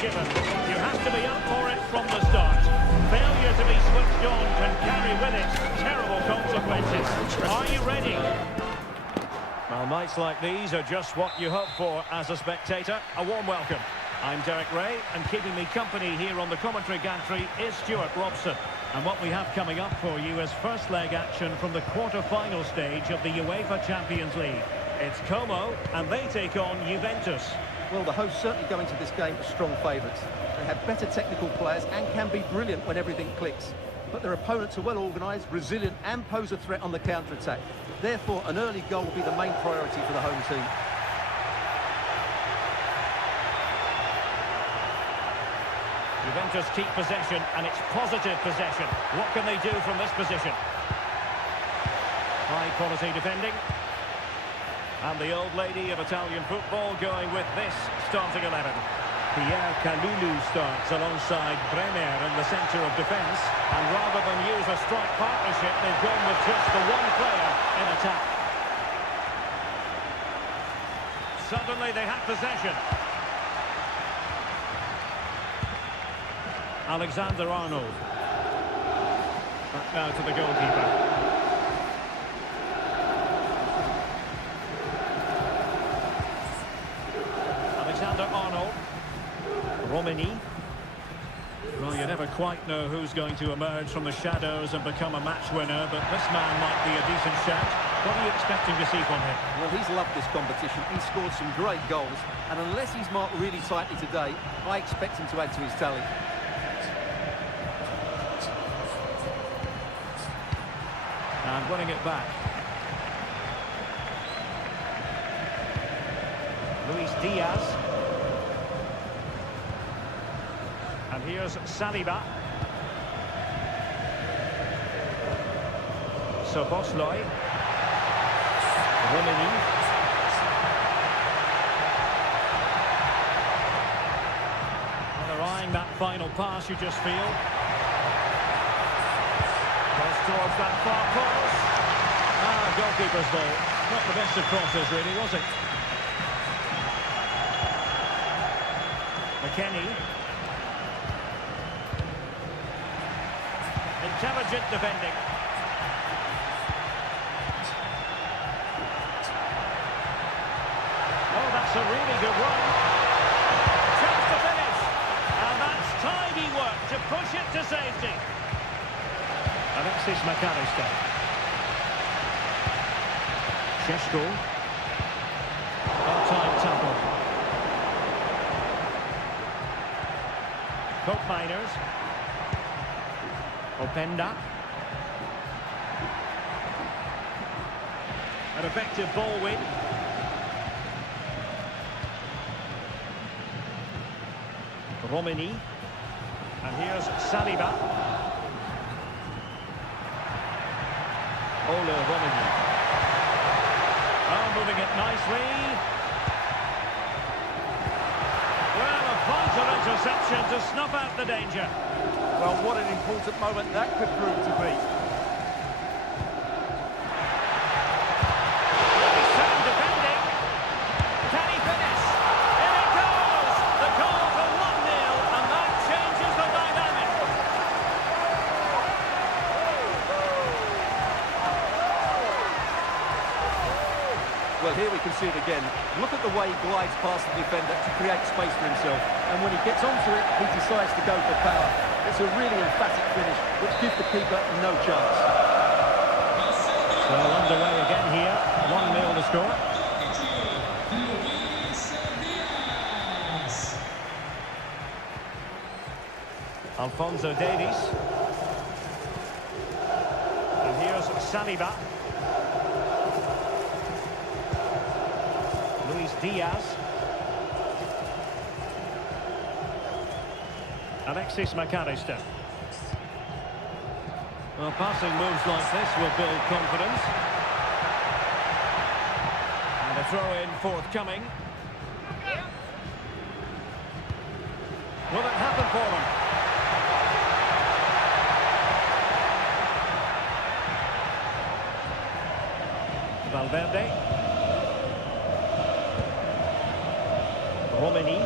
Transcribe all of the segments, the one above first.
given. You have to be up for it from the start. Failure to be switched on can carry with it terrible consequences. Are you ready? Well, nights like these are just what you hope for as a spectator. A warm welcome. I'm Derek Ray, and keeping me company here on the commentary gantry is Stuart Robson. And what we have coming up for you is first leg action from the quarter-final stage of the UEFA Champions League. It's Como, and they take on Juventus. Well, the hosts certainly go into this game as strong favourites. They have better technical players and can be brilliant when everything clicks. But their opponents are well organised, resilient and pose a threat on the counter-attack. Therefore, an early goal will be the main priority for the home team. Juventus keep possession, and it's positive possession. What can they do from this position? High-quality defending. And the old lady of Italian football going with this starting 11. Pierre Kalulu starts alongside Bremer in the centre of defence. And rather than use a strike partnership, they've gone with just the one player in attack. Suddenly they have possession. Alexander-Arnold. Back now to the goalkeeper. Alexander-Arnold. Romani. Well, you never quite know who's going to emerge from the shadows and become a match winner, but this man might be a decent shout. What are you expecting to see from him? Well, he's loved this competition. He's scored some great goals, and unless he's marked really tightly today, I expect him to add to his tally. And winning it back. Luis Diaz. And here's Saliba. Szoboszlai. Romani. Well, they're eyeing that final pass, you just feel. Towards that far post. Goalkeeper's ball. Not the best of crosses, really, was it? McKennie. Intelligent defending. Oh, that's a really good run. Chance to finish. And that's tidy work to push it to safety. Alexis McAllister. Šeško. Well-timed tackle. Kope Miners. Openda. An effective ball win. Romani. And here's Saliba. Ola Romani. Oh, moving it nicely. Well, a vital interception to snuff out the danger. Well, what an important moment that could prove to be. Really sound defending. Can he finish? In it goes! The goal for 1-0, and that changes the dynamic. Well, here we can see it again. Look at the way he glides past the defender to create space for himself. And when he gets onto it, he decides to go for power. It's a really emphatic finish, which gives the keeper no chance. So underway again here. 1-0 the score. Alphonso Davies. And here's Saliba. Luis Diaz. Alexis McAllister. Well, passing moves like this will build confidence. And a throw-in forthcoming. Will it happen for them? Valverde. Romani.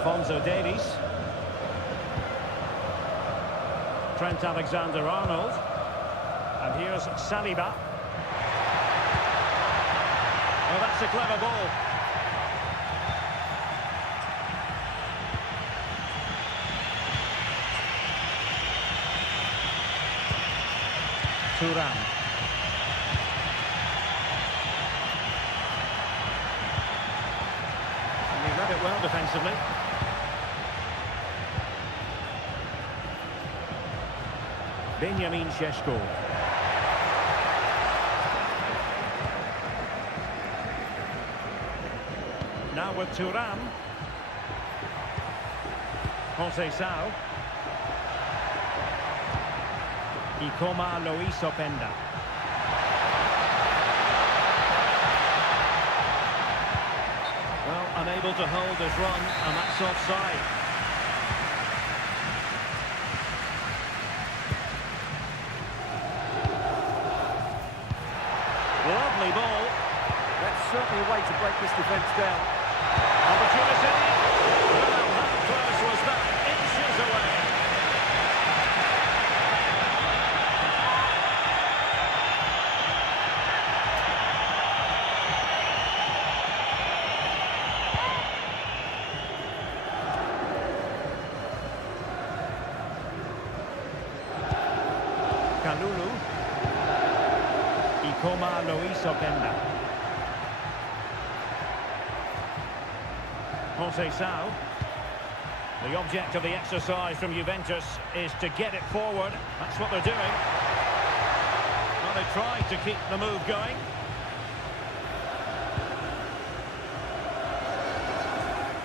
Alphonso Davies. Trent Alexander-Arnold. And here's Saliba. Oh, that's a clever ball. Thuram. And he read it well defensively. Benjamin Šeško. Now with Thuram. Conceição. Ikoma Luis Openda. Well, unable to hold his run, and that's offside. Lovely ball. That's certainly a way to break this defence down. Opportunity. Well, how close was that? Inches away. Kalulu. Ikoma Luis Openda. Conceição. The object of the exercise from Juventus is to get it forward. That's what they're doing. Well, they tried to keep the move going.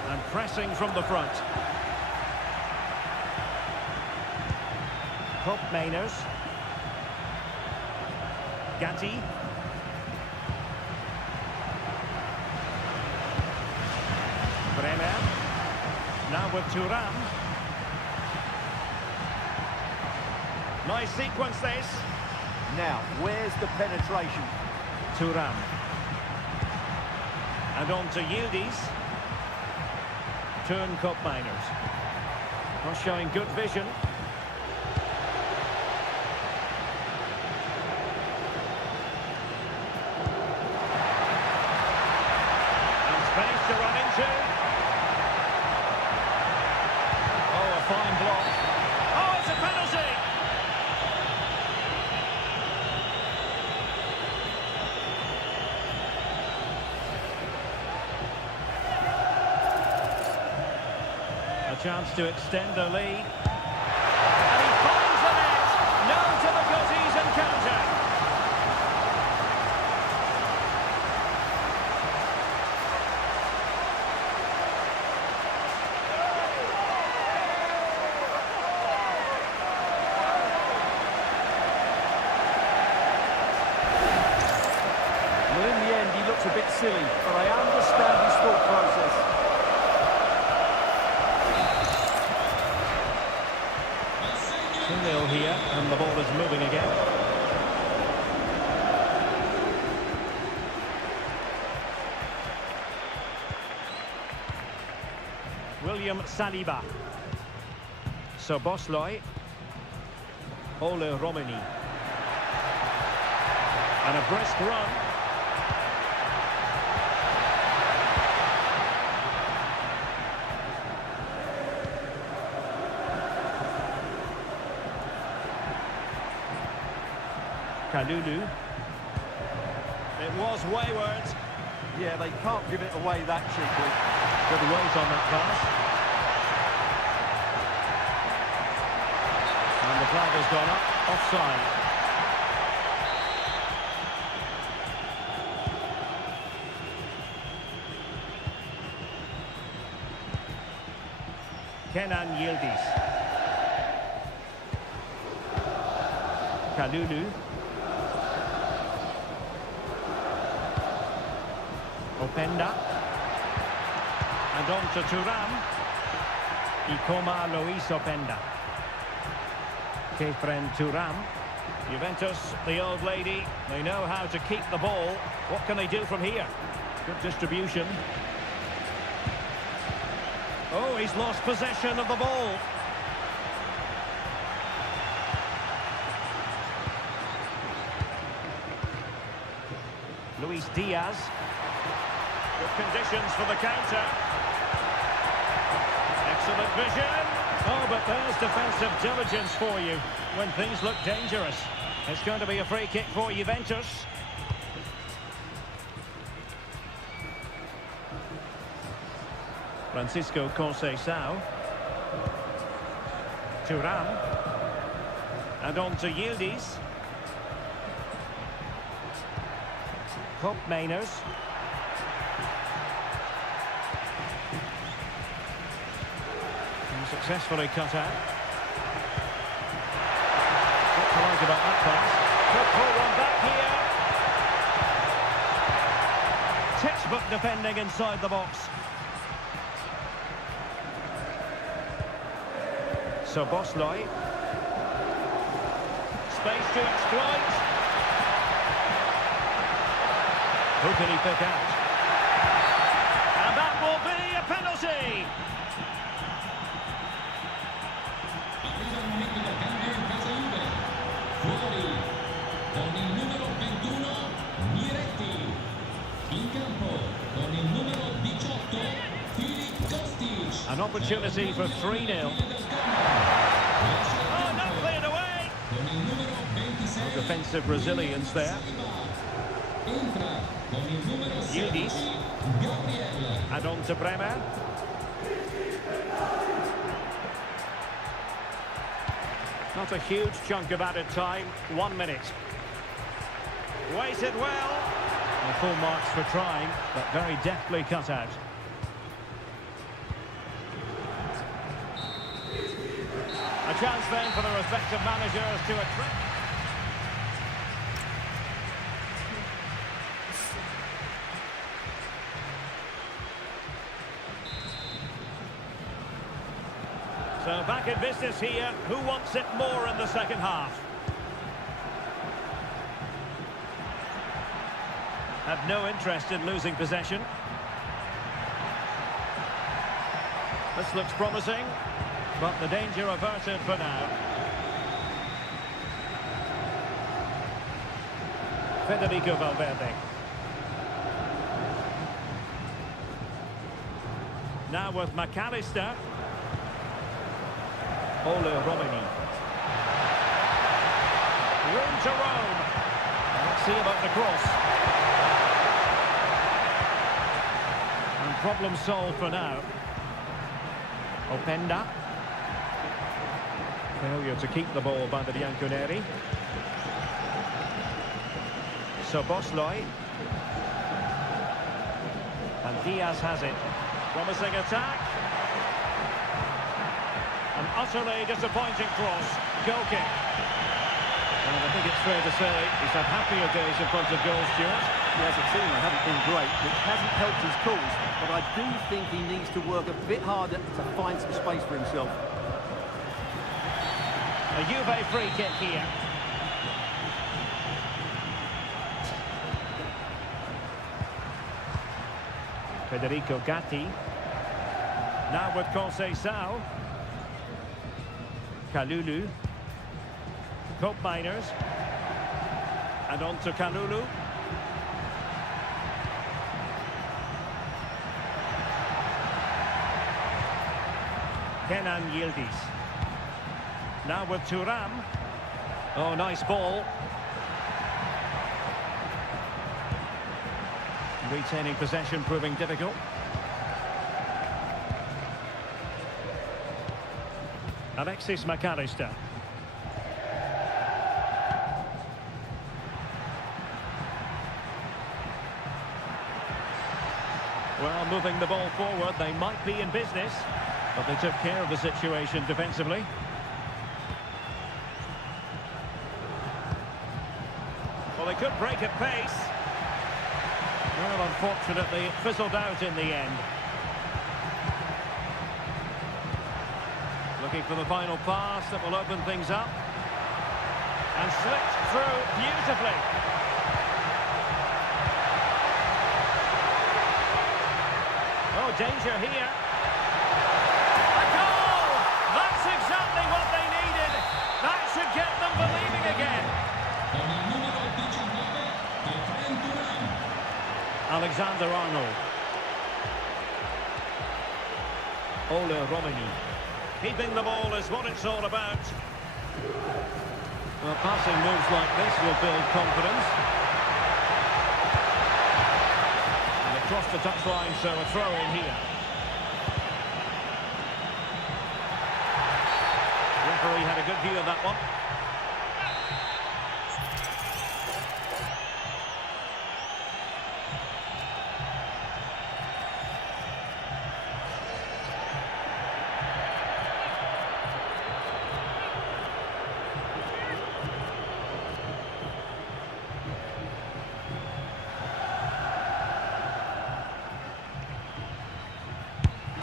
And pressing from the front. Koopmeiners. Gatti. Bremer. Now with Thuram. Nice sequence this. Now, where's the penetration? Thuram. And on to Yildiz. Turn Koopmeiners. Not showing good vision. Space to run into. Oh, a fine block. Oh, it's a penalty! A chance to extend the lead. And he finds the net. No difficulties in counter. A bit silly, but I understand his thought process. 2-0 here, and the ball is moving again. William Saliba. Szoboszlai. Ole Romani. And a brisk run. Kalulu. It was wayward. Yeah, they can't give it away that cheaply. Good weight on that pass. And the flag has gone up. Offside. Kenan Yildiz. Kalulu. Openda. And on to Thuram. Ikoma Luis Openda. Khéphren Thuram. Juventus, the old lady, they know how to keep the ball. What can they do from here? Good distribution. Oh, he's lost possession of the ball. Luis Diaz. Good conditions for the counter. Excellent vision. Oh, but there's defensive diligence for you when things look dangerous. It's going to be a free kick for Juventus. Francisco Conceição. Thuram. And on to Yildiz. Koopmeiners. Successfully cut out. What to like about that pass? Could pull one back here. Textbook defending inside the box. So Bosley. Space to exploit. Who can he pick out? And that will be a penalty. Con il numero 21 Miretti, in campo con il numero 18 Filip Kostic. An opportunity for 3-0. Oh, not cleared away. Con il numero 26 Defensive resilience there. entra con il numero 16 Gabriel. And on to Bremer. Not a huge chunk of added time. 1 minute. Waited well. And full marks for trying, but very deftly cut out. A chance then for the respective managers to attract. So back in business here. Who wants it more in the second half? Have no interest in losing possession. This looks promising, but the danger averted for now. Federico Valverde. Now with McAllister. Ole Romini. Room to roam. Let's see about the cross. And problem solved for now. Openda. Failure to keep the ball by the Bianconeri. Szoboszlai. And Diaz has it. Promising attack. An utterly disappointing cross. Goal kick. And I think it's fair to say he's had happier days in front of goal, Stuart. Yes, the team haven't been great, which hasn't helped his cause, but I do think he needs to work a bit harder to find some space for himself. A Juve free kick here. Federico Gatti. Now with Conceição. Kalulu. Koopmeiners. And on to Kalulu. Kenan Yildiz. Now with Thuram. Oh, nice ball. Retaining possession proving difficult. Alexis McAllister. Well, moving the ball forward, they might be in business, but they took care of the situation defensively. Well, they could break at pace. Well, unfortunately, it fizzled out in the end. Looking for the final pass that will open things up. And slipped through beautifully. Oh, danger here. Alexander-Arnold. Ole Romani. Keeping the ball is what it's all about. Well, passing moves like this will build confidence. And across the touchline, so a throw in here. Referee had a good view of that one.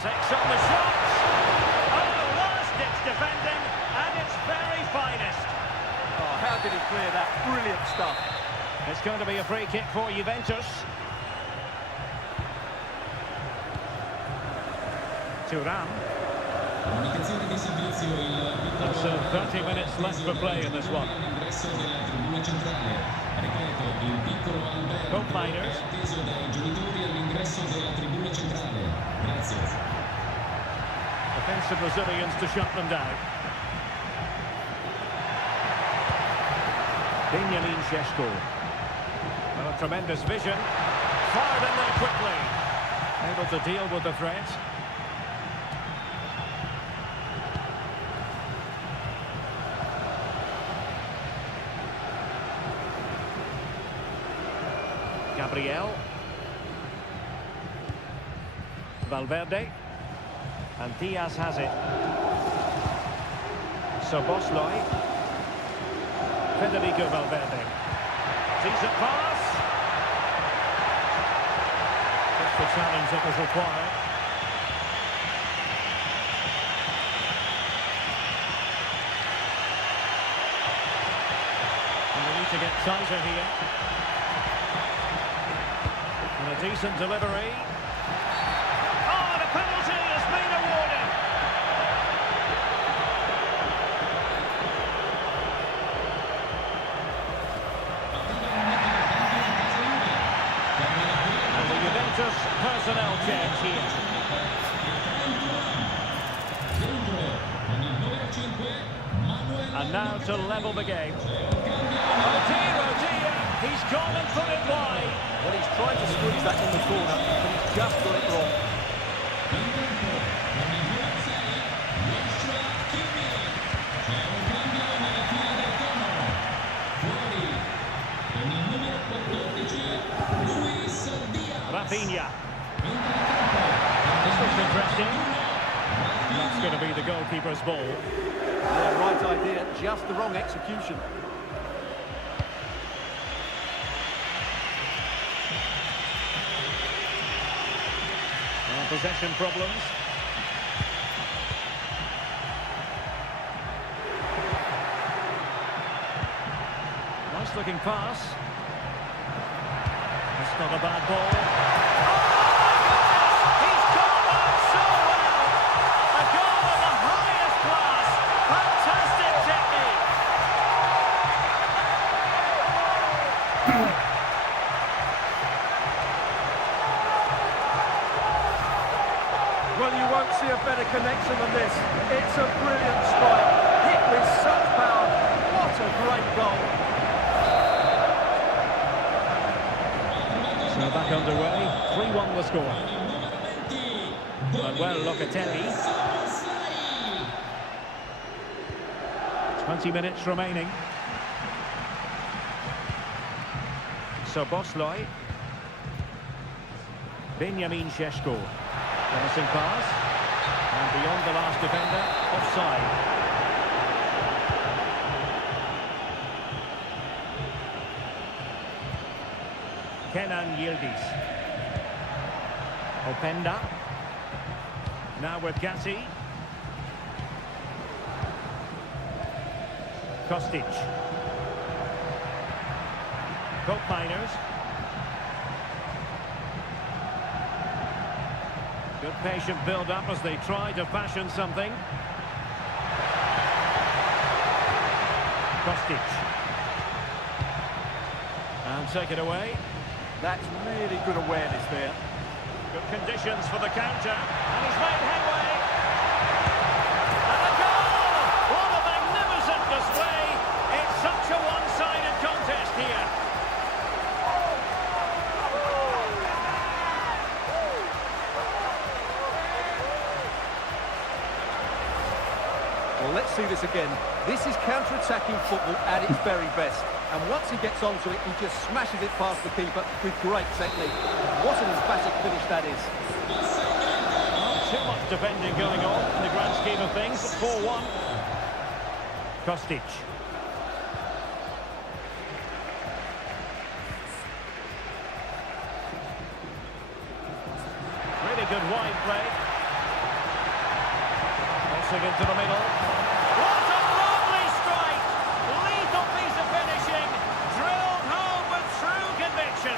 Takes on the shot. Oh, last-ditch defending, and its very finest. Oh, how did he clear that? Brilliant stuff. It's going to be a free kick for Juventus. Thuram. Comunicazione di servizio, il piccolo So 30 minutes left for play in this one. all'ingresso della tribuna centrale. Ripeto, il piccolo Alberto Both minors. è atteso dai genitori all'ingresso della tribuna centrale. Grazie. Defensive Brazilians to shut them down. Benjamin Šeško. Well, a tremendous vision. Fired in there quickly. Able to deal with the threat. Gabriel. Valverde. And Diaz has it. Szoboszlai. Federico Valverde. Decent pass. Just the challenge that was required. And we need to get tighter here. And a decent delivery. Oh, the penalty has been awarded. And the Juventus personnel change here. And now to level the game. Oh dear, he's gone and put it wide. Well, he's trying to squeeze that in the corner, but he's just got it wrong. Rafinha. This looks interesting. That's going to be the goalkeeper's ball. Yeah, right idea, just the wrong execution. Possession problems. Nice looking pass. It's not a bad ball. Oh, he's got that so well! A goal of the highest class. Fantastic technique. Well, you won't see a better connection than this. It's a brilliant strike, hit with such power. What a great goal. So back underway, 3-1 the score. Manuel Locatelli. 20 minutes remaining. Szoboszlai. Benjamin Šeško. Promising pass. And beyond the last defender, offside. Kenan Yildiz. Openda. Now with Gassi. Kostic. Koopmeiners. Good patient build-up as they try to fashion something. Kostic. And take it away. That's really good awareness there. Good conditions for the counter, and he's made headway. And a goal! What a magnificent display! It's such a one-sided contest here. Well, let's see this again. This is counter-attacking football at its very best. And once he gets onto it, he just smashes it past the keeper with great technique. What an emphatic finish that is. Not too much defending going on in the grand scheme of things. 4-1. Kostic. Really good wide play. Crossing into the middle. What a lovely strike! Lethal piece of finishing. Drilled home with true conviction.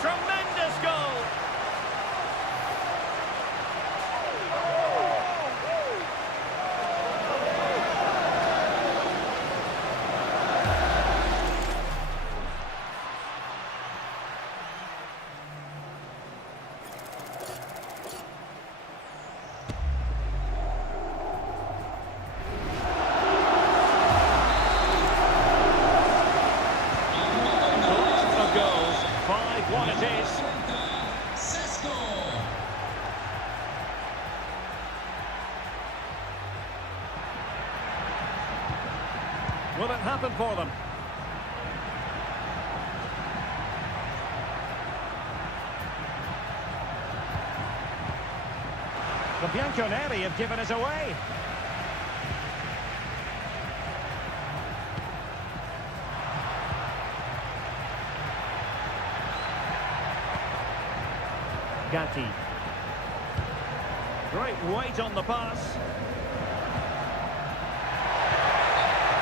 Tremendous goal. Collection of goals. 5-1 it is. Sesko. Will it happen for them? The Bianconeri have given us away. Gatti. Great weight on the pass.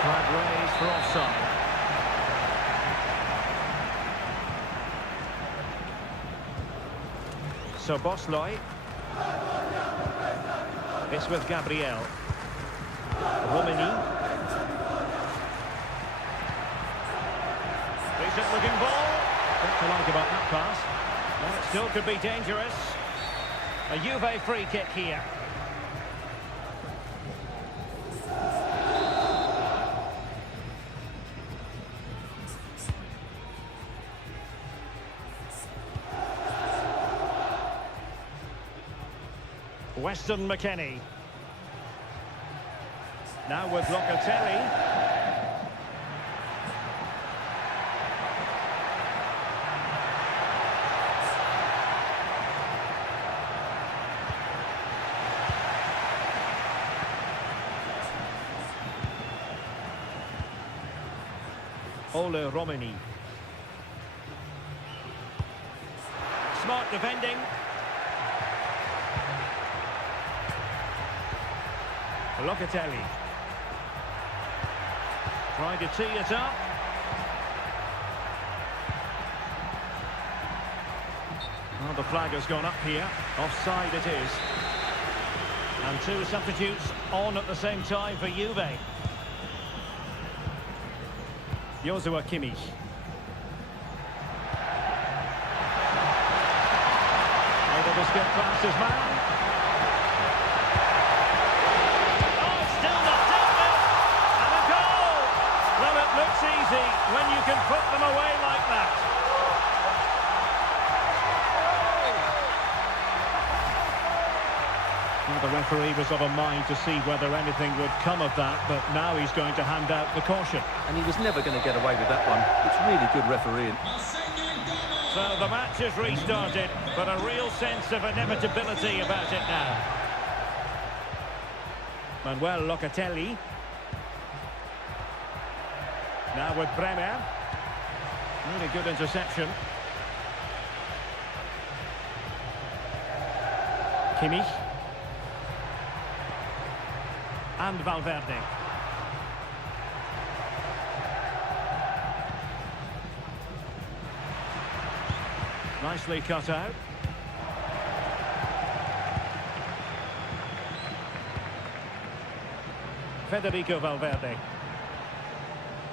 Flag raised for offside. So Bosley. It's with Gabriel. Romani. Decent looking ball. What to like about that pass? Well, it still could be dangerous. A Juve free kick here. Weston McKennie. Now with Locatelli. Ole Romani. Smart defending. Locatelli. Trying to tee it up. Well, the flag has gone up here. Offside it is. And two substitutes on at the same time for Juve. Joshua Kimmich. Able to skip past his man. Oh, still not down it. And a goal! Well, it looks easy when you can put them away like that. Well, the referee was of a mind to see whether anything would come of that, but now he's going to hand out the caution. And he was never going to get away with that one. It's really good refereeing. So the match has restarted, but a real sense of inevitability about it now. Manuel Locatelli. Now with Bremer. Really good interception. Kimmich. And Valverde. Nicely cut out. Federico Valverde.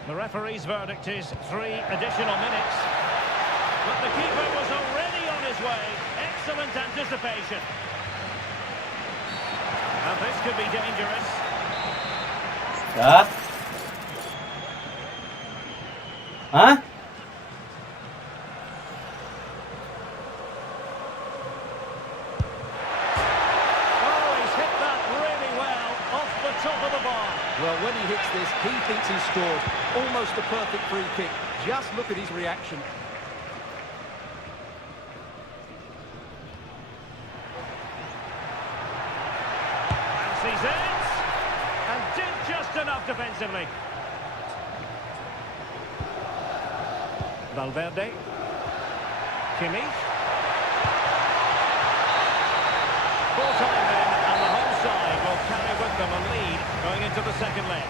The referee's verdict is 3 additional minutes. But the keeper was already on his way. Excellent anticipation. And this could be dangerous. Hả? Hả? Oh, he's hit that really well off the top of the bar. Well, when he hits this, he thinks he's scored. Almost a perfect free kick. Just look at his reaction. Sees it, and did just enough defensively. Valverde. Kimmich. Full time then, and the home side will carry with them a lead going into the second leg.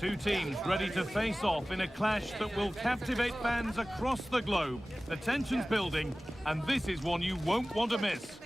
Two teams ready to face off in a clash that will captivate fans across the globe. The tension's building, and this is one you won't want to miss.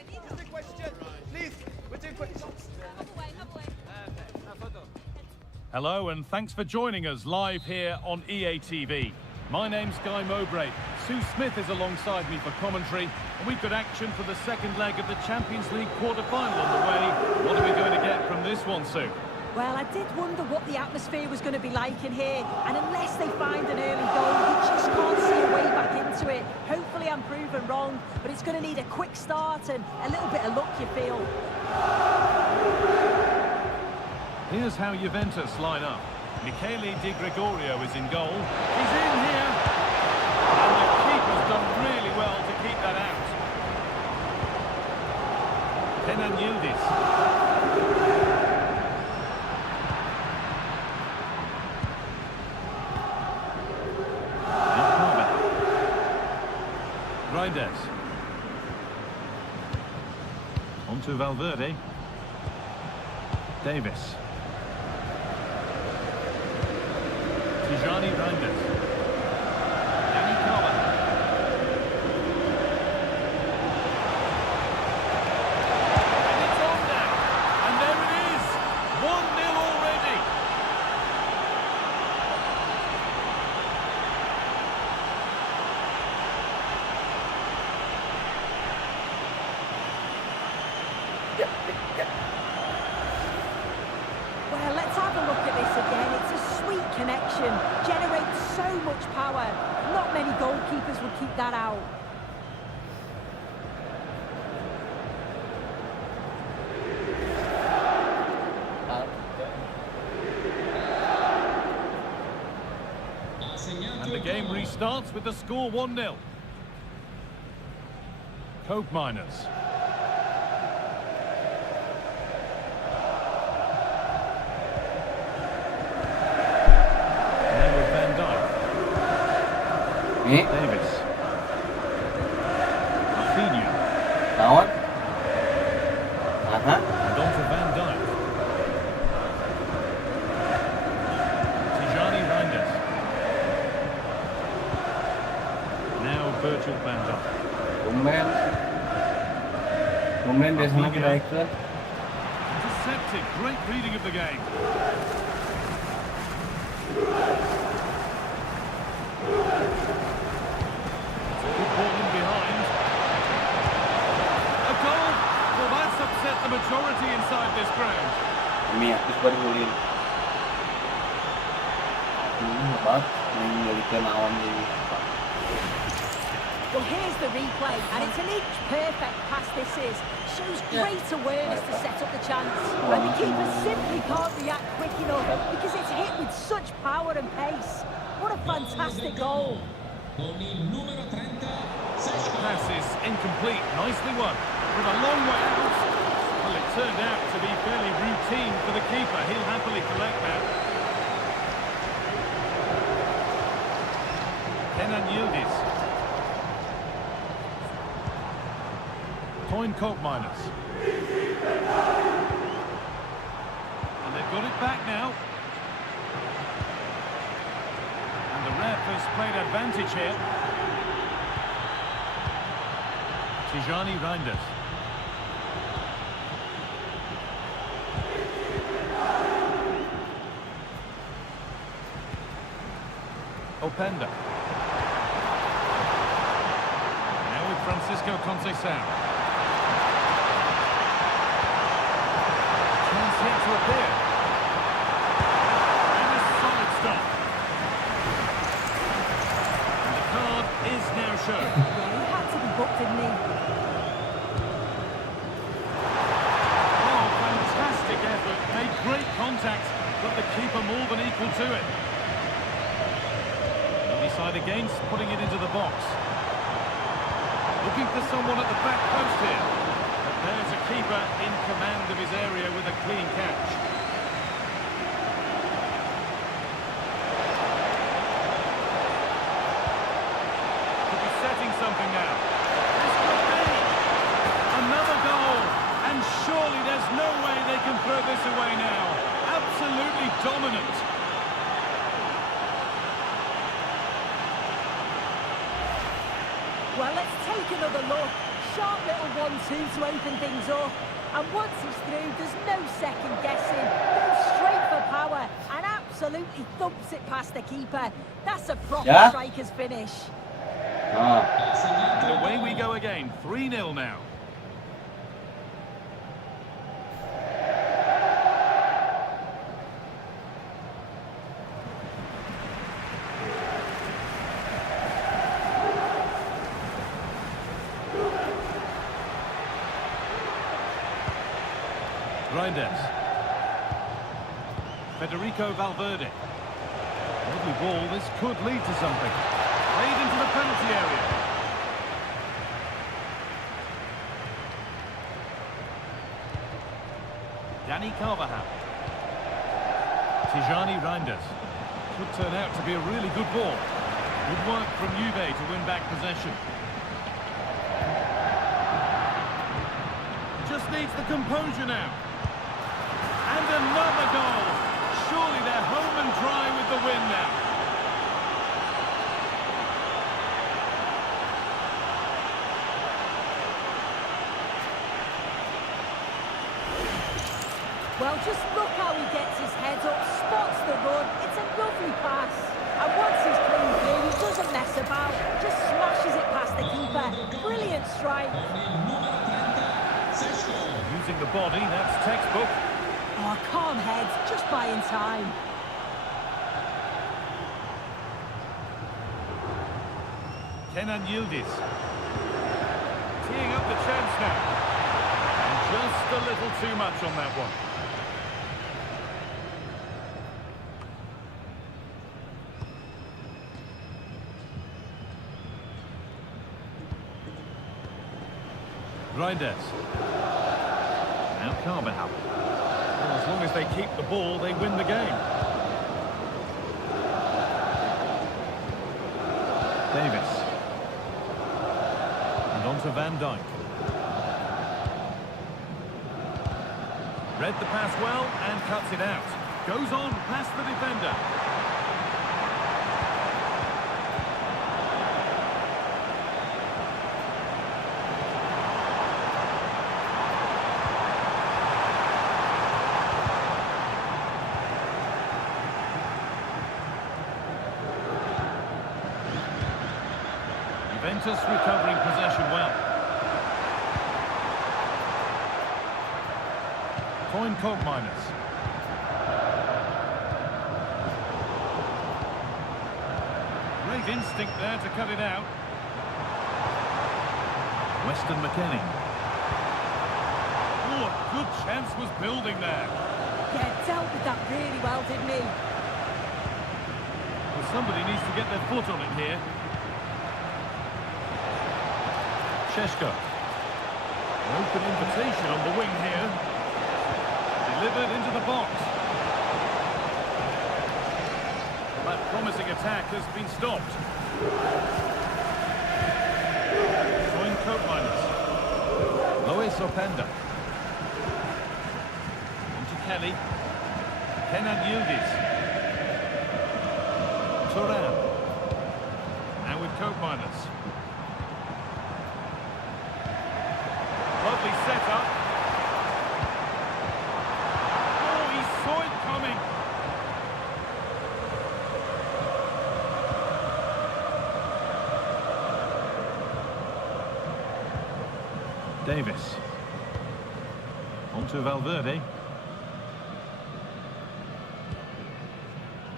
Hello, and thanks for joining us live here on EA TV. My name's Guy Mowbray. Sue Smith is alongside me for commentary, and we've got action for the second leg of the Champions League quarter-final on the way. What are we going to get from this one, Sue? Well, I did wonder what the atmosphere was going to be like in here, and unless they find an early goal, you just can't see a way back into it. Hopefully I'm proven wrong, but it's going to need a quick start and a little bit of luck, you feel. Here's how Juventus line up. Michele Di Gregorio is in goal. He's in here. And the keeper's done really well to keep that out. Kenan Yildiz. Reinders. On to Valverde. Davis. Tijani Reinders. Dani Carvajal. And it's on now. And there it is. 1-0 already. Well, let's have a look at this again. It's a sweet connection, generates so much power. Not many goalkeepers would keep that out. And the game restarts with the score 1-0. Coke Miners. Davis. Rafinha. Lawan. And on to Van Dijk. Tijani Reinders. Now Virgil van Dijk. Tumben dia sana striker. Intercepted. Great reading of the game. The majority inside this ground. Ini aktif baru golin. Hebat, main ngelikan awan di. Well, here's the replay, and it's an inch perfect pass this is. Shows great awareness to set up the chance. And the keeper simply can't react quick enough because it's hit with such power and pace. What a fantastic goal. Pass is incomplete. Nicely won. With a long way out. Well, it turned out to be fairly routine for the keeper. He'll happily collect that. Kenan Yildiz. Coin Coke Miners. And they've got it back now. And the ref has played advantage here. Tijani Reinders. Openda. Now with Francisco Conceição. Chance yet to appear. And a solid stop. And the card is now shown. Yeah, he had to be booked, didn't he? Oh, fantastic effort. Made great contact, but the keeper more than equal to it. Side against, putting it into the box. Looking for someone at the back post here. But there's a keeper in command of his area with a clean catch. Could be setting something now. This could be another goal. And surely there's no way they can throw this away now. Absolutely dominant. Well, let's take another look. Sharp little 1-2 to open things up. And once he's through, there's no second guessing. Goes straight for power and absolutely thumps it past the keeper. That's a proper striker's finish. And away we go again. 3-0 now. Reinders. Federico Valverde. Lovely ball, this could lead to something. Played into the penalty area. Dani Carvajal. Tijani Reinders. Could turn out to be a really good ball. Good work from Juve to win back possession. Just needs the composure now. And another goal. Surely they're home and dry with the win now. Well, just look how he gets his head up, spots the run. It's a lovely pass. And once he's clean through, he doesn't mess about. Just smashes it past the keeper. Brilliant strike. Using the body, that's textbook. Oh, calm head, just buying time. Kenan Yildiz. Teeing up the chance now. And just a little too much on that one. Reinders. Now Carvajal. Well, as long as they keep the ball, they win the game. Davis. And on to Van Dijk. Read the pass well and cuts it out. Goes on past the defender. Juventus recovering possession well. Toyn Koopmeiners. Great instinct there to cut it out. Weston McKennie. Oh, a good chance was building there. Yeah, dealt with that really well, didn't he? Well, somebody needs to get their foot on it here. Šeško. An open invitation on the wing here. Delivered into the box. That promising attack has been stopped. Toyn Koopmeiners. Lois Openda. On to Kelly. Kenan Yildiz. Thuram. Now with Koopmeiners. Lovely setup. Oh, he saw it coming. Davis. On to Valverde.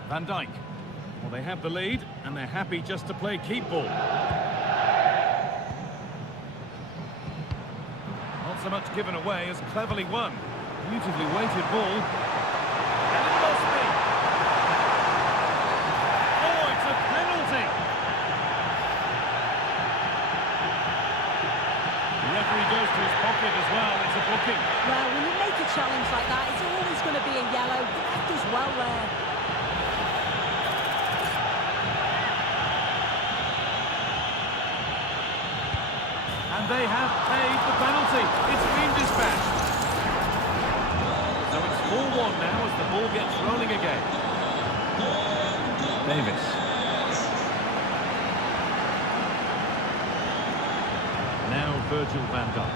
Van Dijk. Well, they have the lead, and they're happy just to play keep ball. Not so much given away as cleverly won. Beautifully weighted ball. And it must be. Oh, it's a penalty. The referee goes to his pocket as well. It's a booking. Well, when you make a challenge like that, it's always going to be a yellow. The ref does well there. And they have paid the penalty. It's been dispatched. So it's 4-1 now as the ball gets rolling again. Davis. Now Virgil van Dijk.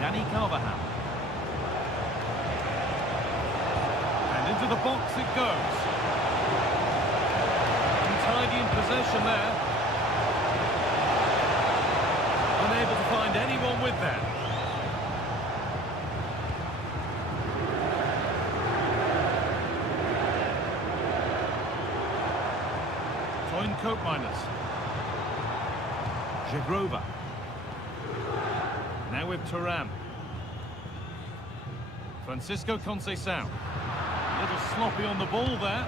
Dani Carvajal. And into the box it goes. Untidy in possession there. Unable to find anyone with that. Toyn Koopmeiners. Żegrova. Now with Thuram. Francisco Conceição. A little sloppy on the ball there.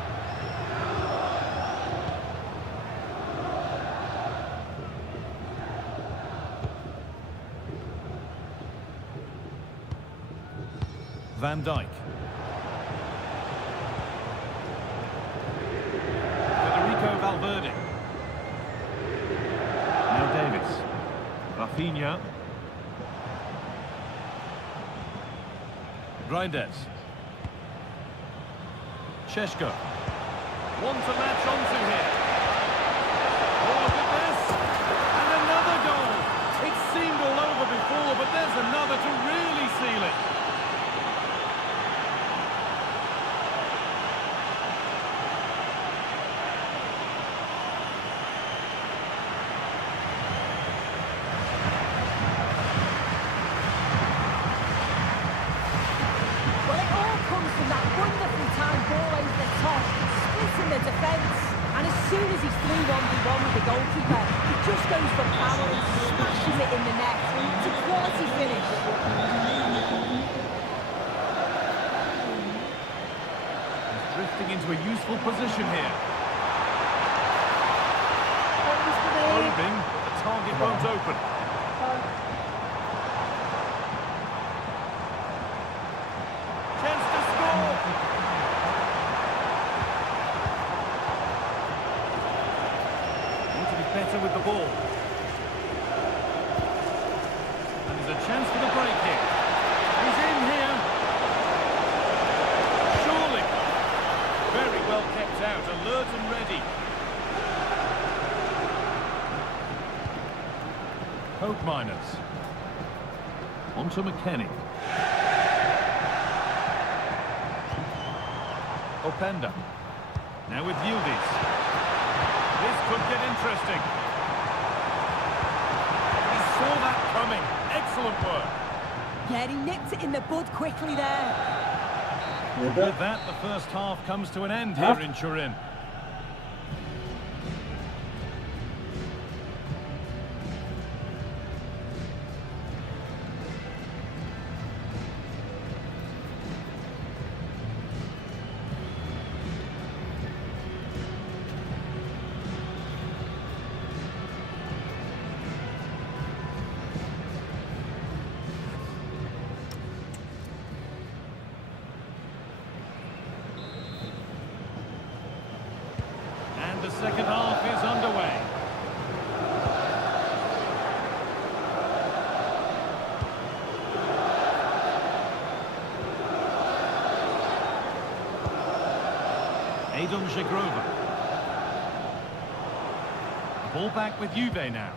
Van Dijk. Federico Valverde. Now Davis. Rafinha. Reinders. Šeško. One to latch onto here. Oh, look at this. And another goal. It seemed all over before, but there's another to really seal it. The defence, and as soon as he's through 1v1 with the goalkeeper, he just goes for power and smashes it in the net. It's a quality finish. He's drifting into a useful position here. Probing, the target won't open. Chance to score! Better with the ball. And there's a chance for the break here. He's in here. Surely. Very well kept out, alert and ready. Hope Miners. On to McKennie. Openda. Now with Yildiz. This could get interesting. He saw that coming. Excellent work. Yeah, he nipped it in the bud quickly there. With that, the first half comes to an end here in Turin. The second half is underway. Adon Żegrova. Ball back with Juve now.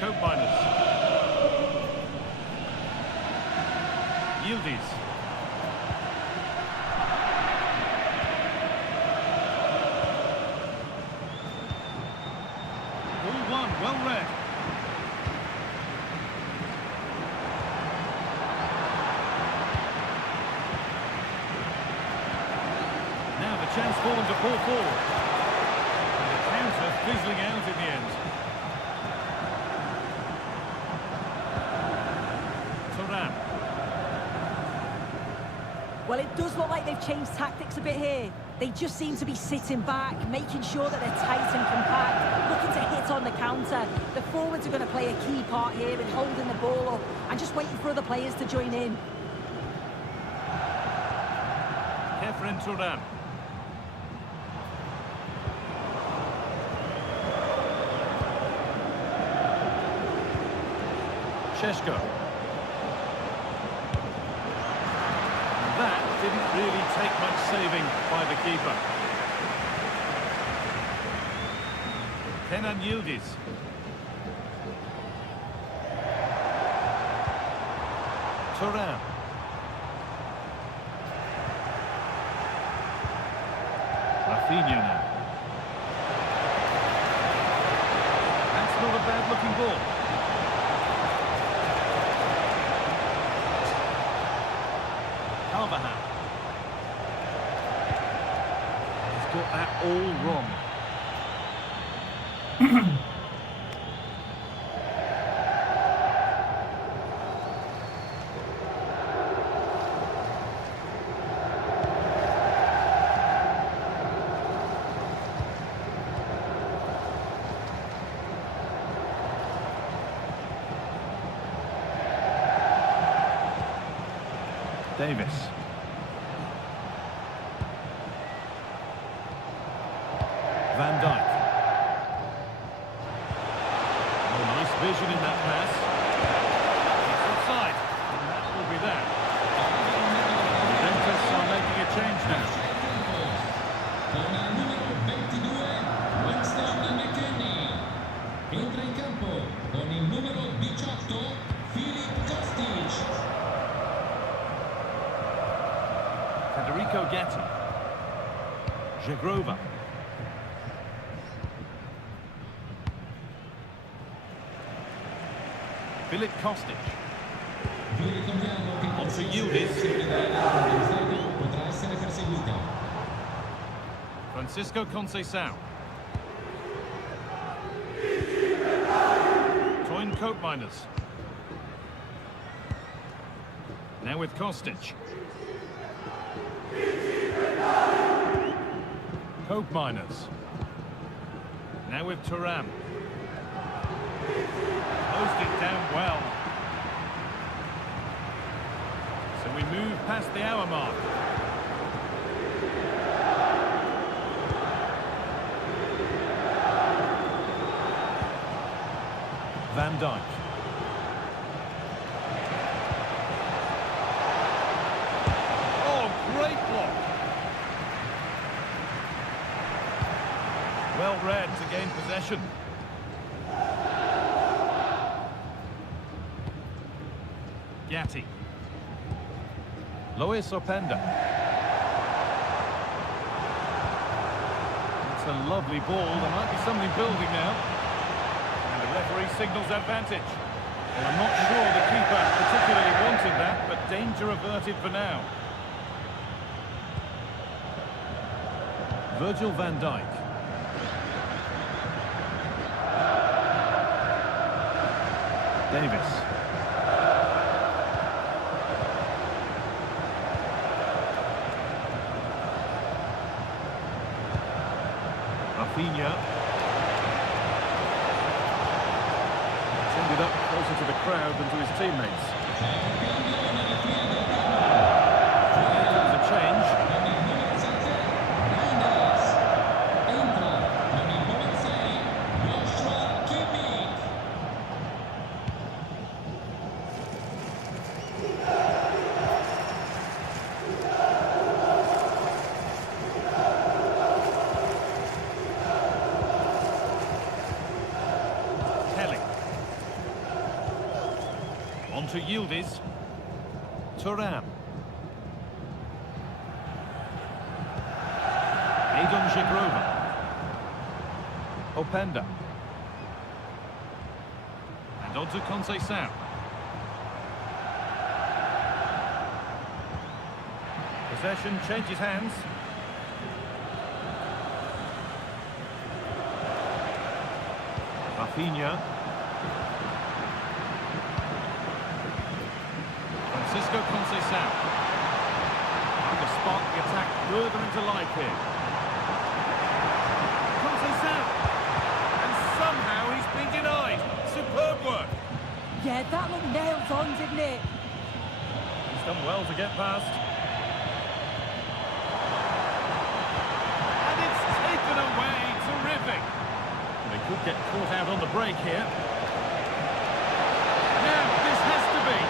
Cope Miners. Yildiz. Well read. Now the chance for them to pull forward. And the counter fizzling out in the end. Thuram. Well, it does look like they've changed tactics a bit here. They just seem to be sitting back, making sure that they're tight and compact, looking to hit on the counter. The forwards are going to play a key part here in holding the ball up and just waiting for other players to join in. Khéphren Thuram. Šeško. That didn't really take much saving by the keeper. Kenan Yildiz. Thuram. Rafinha now. That's not a bad-looking ball. Carvajal. He's got that all wrong. Davis. Van Dijk. Oh, nice vision in that pass. It's offside, and that will be that. Juventus are making a change now. Con il numero 22 Winston McKennie. Entra in campo con il numero 18 Filip Kostic. Federico Gatti. Jagrova. Filip Kostic. Vi ricordiamo che Onto Yildiz. potrà essere perseguita. Francisco Conceição. Toyn Koopmeiners. Now with Kostic. Koopmeiners. Now with Thuram. Closed it down well. So we move past the hour mark. Van Dijk. Oh, great block. Well read to gain possession. Gatti. Lois Openda. It's a lovely ball. There might be something building now. And the referee signals advantage. Well, I'm not sure the keeper particularly wanted that, but danger averted for now. Virgil van Dijk. Davis. Rafinha. It's ended up closer to the crowd than to his teammates. There's a change. Entra con il numero 6 Joshua Kimmich. Kelly. On to Yildiz. Thuram. Adon Jagrova. Openda. And on to Conceição. Possession changes hands. Rafinha. Francisco Conceição. Trying to spark the attack further into life here. Conceição. And somehow he's been denied. Superb work. Yeah, that looked nailed on, didn't it? He's done well to get past. And it's taken away. Terrific. They could get caught out on the break here. Now, this has to be.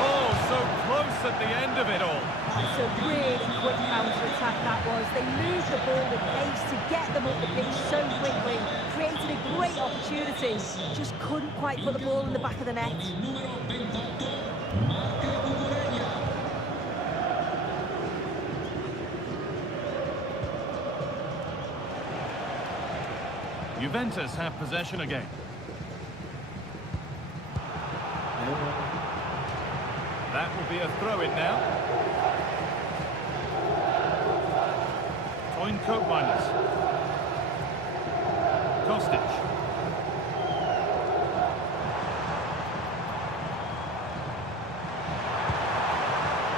Oh, so close at the end of it all. It's a really quick counter-attack that was. They moved the ball with pace to get them up the pitch so quickly. Created a great opportunity. Just couldn't quite put the ball in the back of the net. Il numero 28 Marc Cucurella. Juventus have possession again. That will be a throw-in now. Toyn Koopmeiners. Kostic.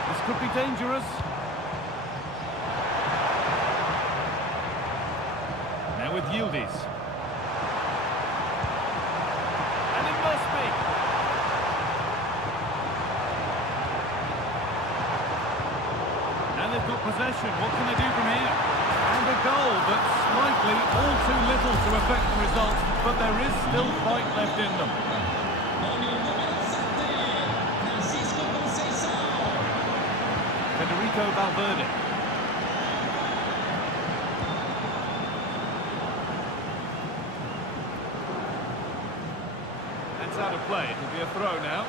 This could be dangerous. Now with Yildiz. And it must be. Now they've got possession. What can they do from here? And a goal, but slightly all too little to affect the result. But there is still fight left in them. Con il numero 7, Francisco Conceição. Federico Valverde. That's out of play. It'll be a throw now.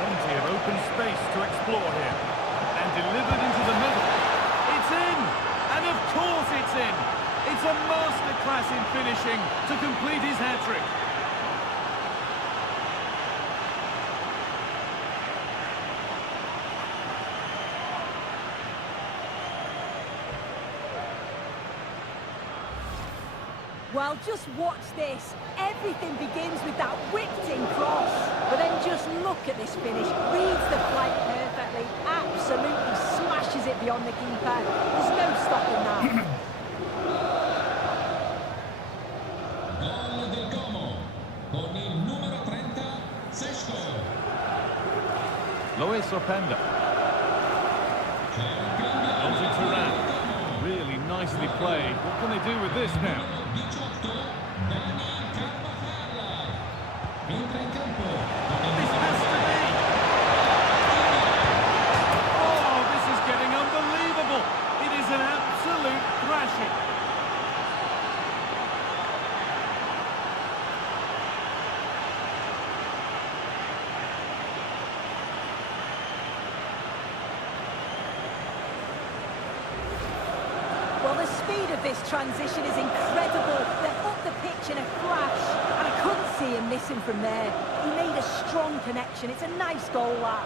Plenty of open space to explore here. And delivered into the middle. It's in! And of course it's in! It's a masterclass in finishing to complete his hat-trick. Well, just watch this. Everything begins with that whipped-in cross. But then just look at this finish. Reads the flight perfectly. Absolutely smashes it beyond the keeper. There's no stopping that. Gol del Como. Con il numero 30, Sesco. Luis Openda. Onto Turan. Really nicely played. What can they do with this now? 18, Dani Carvajal. Entra in campo. This has to be! Oh, this is getting unbelievable! It is an absolute thrashing. Well, the speed of this transition is incredible. They're up the pitch in a flash. And I couldn't see him missing from there. He made a strong connection. It's a nice goal, that.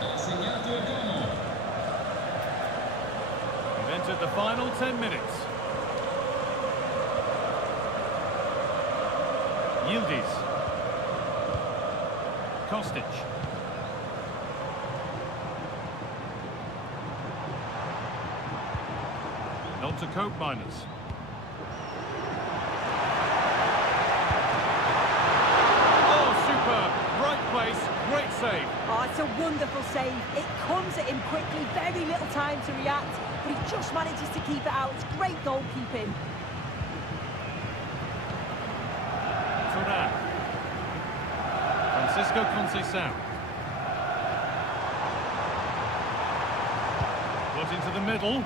Ha segnato il Como. We've entered the final 10 minutes. Yildiz. Kostic. On to Cope Miners. Oh, superb. Right place, great save. Oh, it's a wonderful save. It comes at him quickly, very little time to react, but he just manages to keep it out. It's great goalkeeping. Turan. Francisco Conceição. Put into the middle.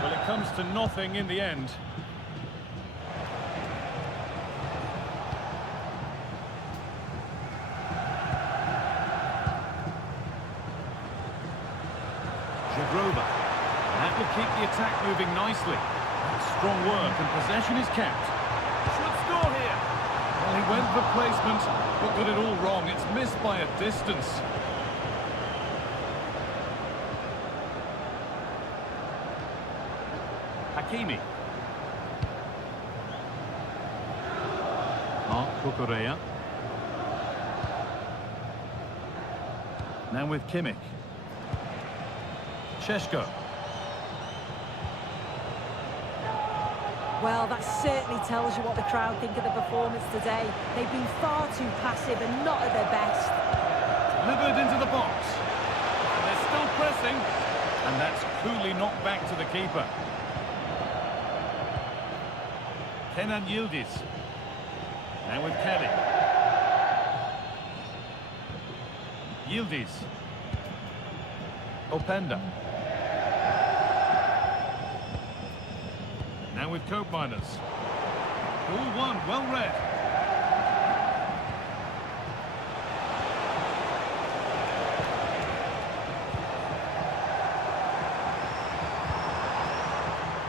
Well, it comes to nothing in the end. Jagroba. That will keep the attack moving nicely. That's strong work and possession is kept. Should score here. Well, he went for placement, but got it all wrong. It's missed by a distance. Hakimi. Marc Cucurella. Now with Kimmich. Šeško. Well, that certainly tells you what the crowd think of the performance today. They've been far too passive and not at their best. Delivered into the box. And they're still pressing. And that's coolly knocked back to the keeper. Kenan Yildiz. Now with Kelly. Yildiz. Openda. Now with Cope Miners. All one, well read.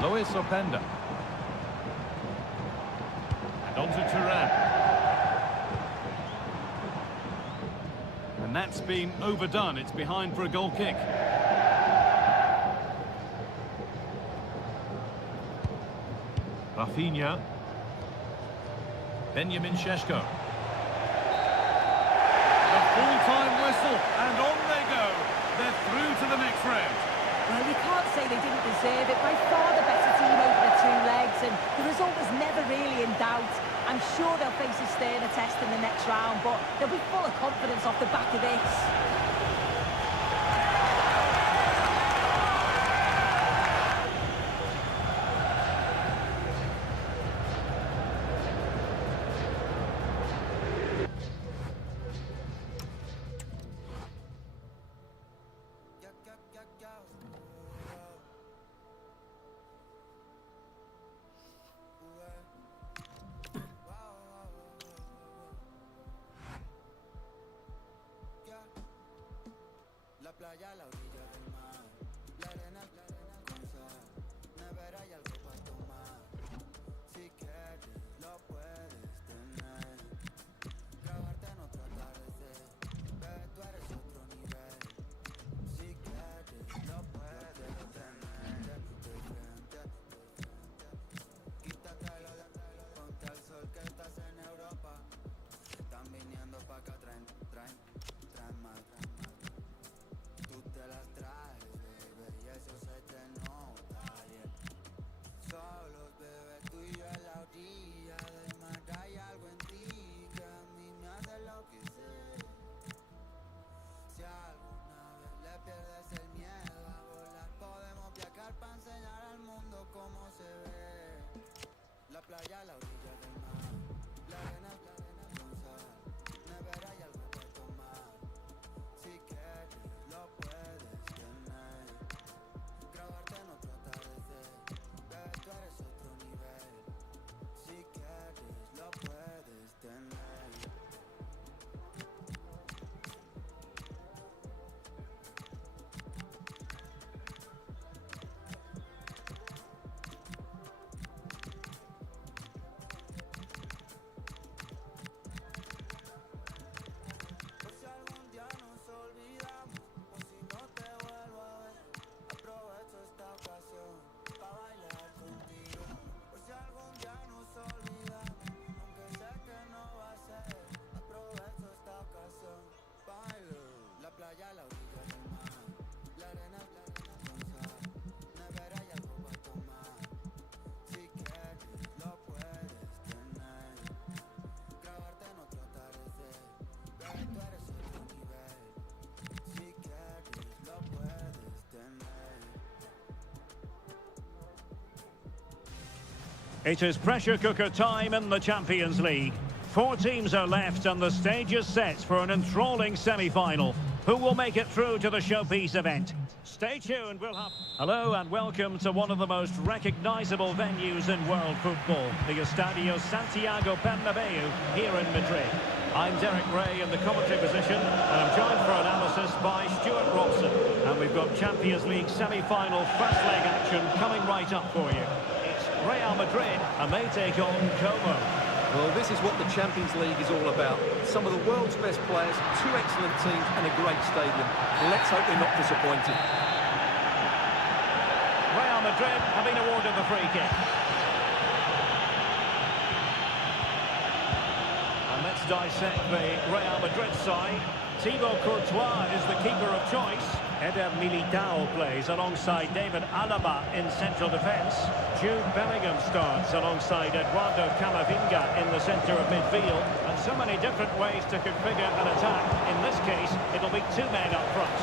Luis Openda. And on to Turan. And that's been overdone. It's behind for a goal kick. Rafinha. Benjamin Šeško. The full-time whistle, and on they go. They're through to the next round. Well, you can't say they didn't deserve it. By far the better team over the two legs, and the result was never really in doubt. I'm sure they'll face a sterner test in the next round, but they'll be full of confidence off the back of this. La playa a la orilla del mar, la arena con sal, nevera y algo para tomar. Si quieres lo puedes tener, grabarte en otro atardecer, bebé tú eres otro nivel. Si quieres lo puedes tener, de frente, quítatelo, ponte al sol que estás en Europa. Están viniendo pa' acá, traen más. Tú te las traes, bebé, y eso se te nota, yeah. Solos, bebé, tú y yo en la orilla del mar. Hay algo en ti que a mí me hace enloquecer. Si alguna vez le pierdes el miedo a volar, podemos viajar para enseñar al mundo cómo se ve. La playa a la orilla del mar, la arena con sal, nevera y algo para tomar. Si quieres lo puedes tener, grabarte en otro atardecer, bebé tú eres otro nivel. Si quieres lo puedes tener. Por si algún día nos olvidamos, o si no te vuelvo a ver, aprovecho esta ocasión para bailar contigo. Por si algún día nos olvidamos, aunque sé que no va a ser, aprovecho esta ocasión, bailo. La playa a la orilla del mar, la arena con sal, nevera y algo para tomar. Si quieres lo puedes tener, grabarte en otro atardecer, bebé tú eres otro nivel. Si quieres lo puedes tener. It is pressure cooker time in the Champions League. 4 teams are left and the stage is set for an enthralling semi-final. Who will make it through to the showpiece event? Stay tuned, we'll have... Hello and welcome to one of the most recognisable venues in world football, the Estadio Santiago Bernabeu here in Madrid. I'm Derek Ray in the commentary position and I'm joined for analysis by Stuart Robson. And we've got Champions League semi-final first leg action coming right up for you. It's Real Madrid and they take on Como. Well, this is what the Champions League is all about. Some of the world's best players, 2 excellent teams and a great stadium. Let's hope we're not disappointed. Real Madrid have been awarded the free kick. And let's dissect the Real Madrid side. Thibaut Courtois is the keeper of choice. Eder Militao plays alongside David Alaba in central defence. Jude Bellingham starts alongside Eduardo Camavinga in the centre of midfield. And so many different ways to configure an attack. In this case, it'll be 2 men up front.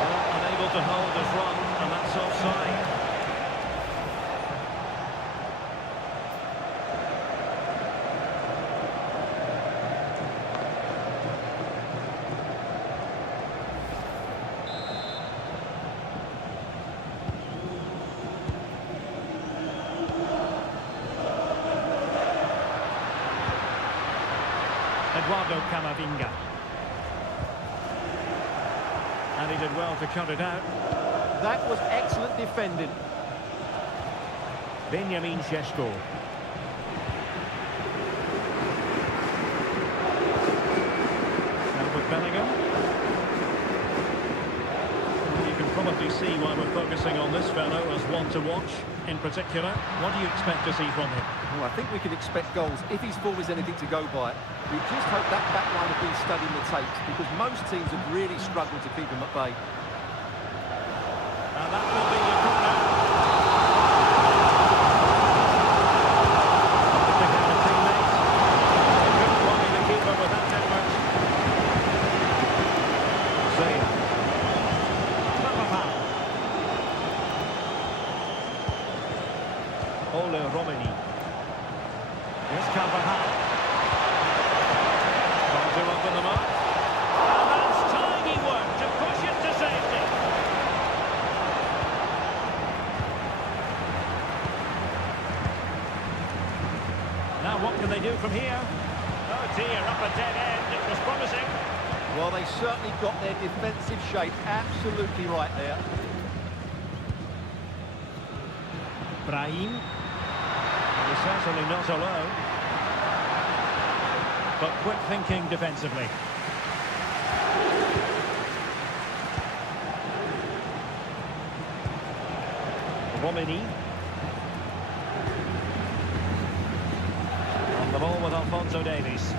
Well, unable to hold his run, and that's offside. Eduardo Camavinga. And he did well to cut it out. That was excellent defending. Benjamin Šeško. Now with Bellingham. You can probably see why we're focusing on this fellow as one to watch in particular. What do you expect to see from him? Well, I think we can expect goals if his form is anything to go by. We just hope that back line have been studying the tapes, because most teams have really struggled to keep him at bay. And that will be a corner. Pick out a teammate. Couldn't worry the keeper with that effort. Zaya. Carvajal. Ole Romani. Here's Carvajal. Trying to open them up. And that's tiny work to push it to safety. Now what can they do from here? Oh dear, up a dead end. It was promising. Well, they certainly got their defensive shape absolutely right there. Brahim. He's certainly not alone. But quick thinking defensively. Romani. On the ball with Alphonso Davies.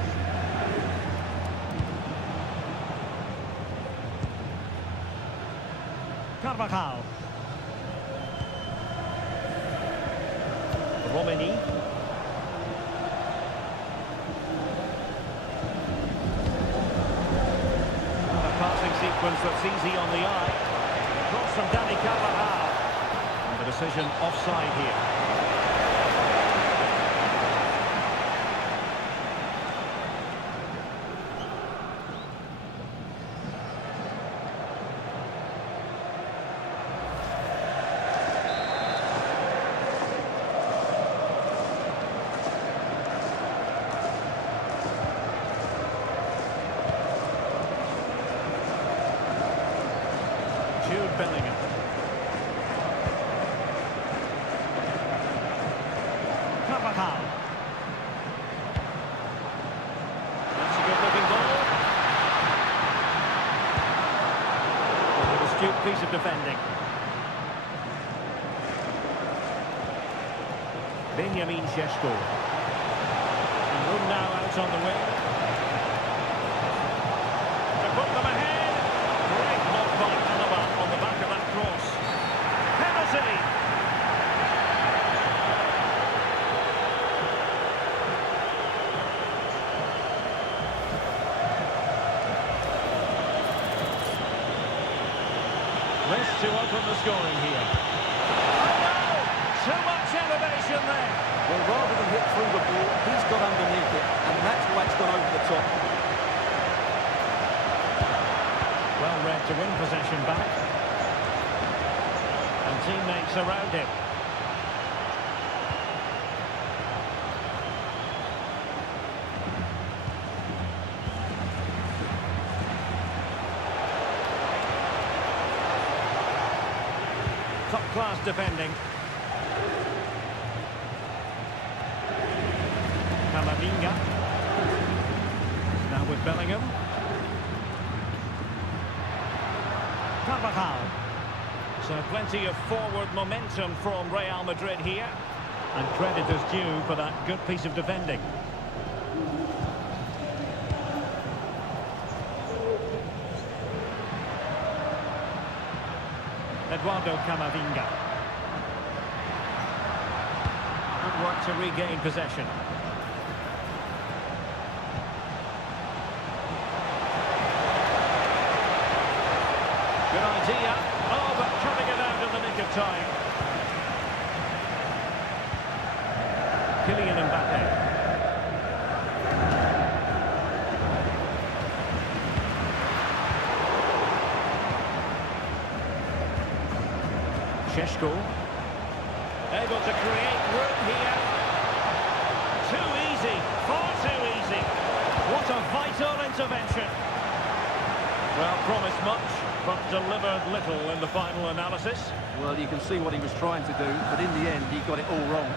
Carvajal. Romani. A passing sequence that's easy on the eye. Cross from Dani Carvajal. And the decision offside here. Jude Bellingham. Carvajal. That's a good-looking ball. An astute piece of defending. Benjamin Šeško. And room now out on the wing. To put them ahead. Great knock by Alaba on the back of that cross. Penalty! Less to open the scoring here. Oh no! Too much elevation there. Well, rather than hit through the ball, he's got underneath it, and that's why it's gone over the top. Well read to win possession back. And teammates around him. Top-class defending. Camavinga. Now with Bellingham. Carvajal. So plenty of forward momentum from Real Madrid here. And credit is due for that good piece of defending. Eduardo Camavinga. Good work to regain possession. Good idea. Oh, but cutting it out in the nick of time. Kylian Mbappe. Šeško. Able to create room here. Too easy. Far too easy. What a vital intervention. Well, promised much, but delivered little in the final analysis. Well, you can see what he was trying to do, but in the end, he got it all wrong.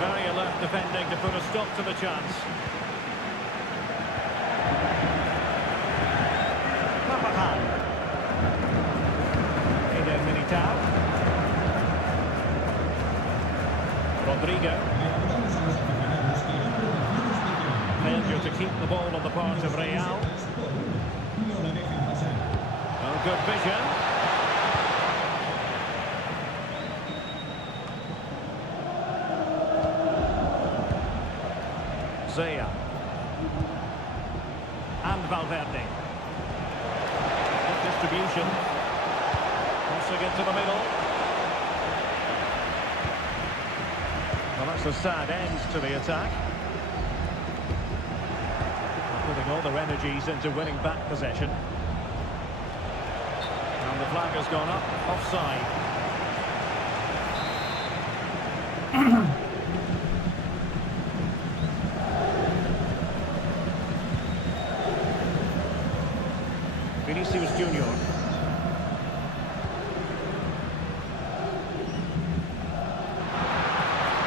Very alert defending to put a stop to the chance. Carvajal. Eder Militao. Rodrigo. Failure to keep the ball on the part of Real. Oh, good vision. Zaya. And Valverde. Good distribution. Crossing it to the middle. Well, that's a sad end to the attack. Putting all their energies into winning back possession. And the flag has gone up. Offside. Vinicius Junior.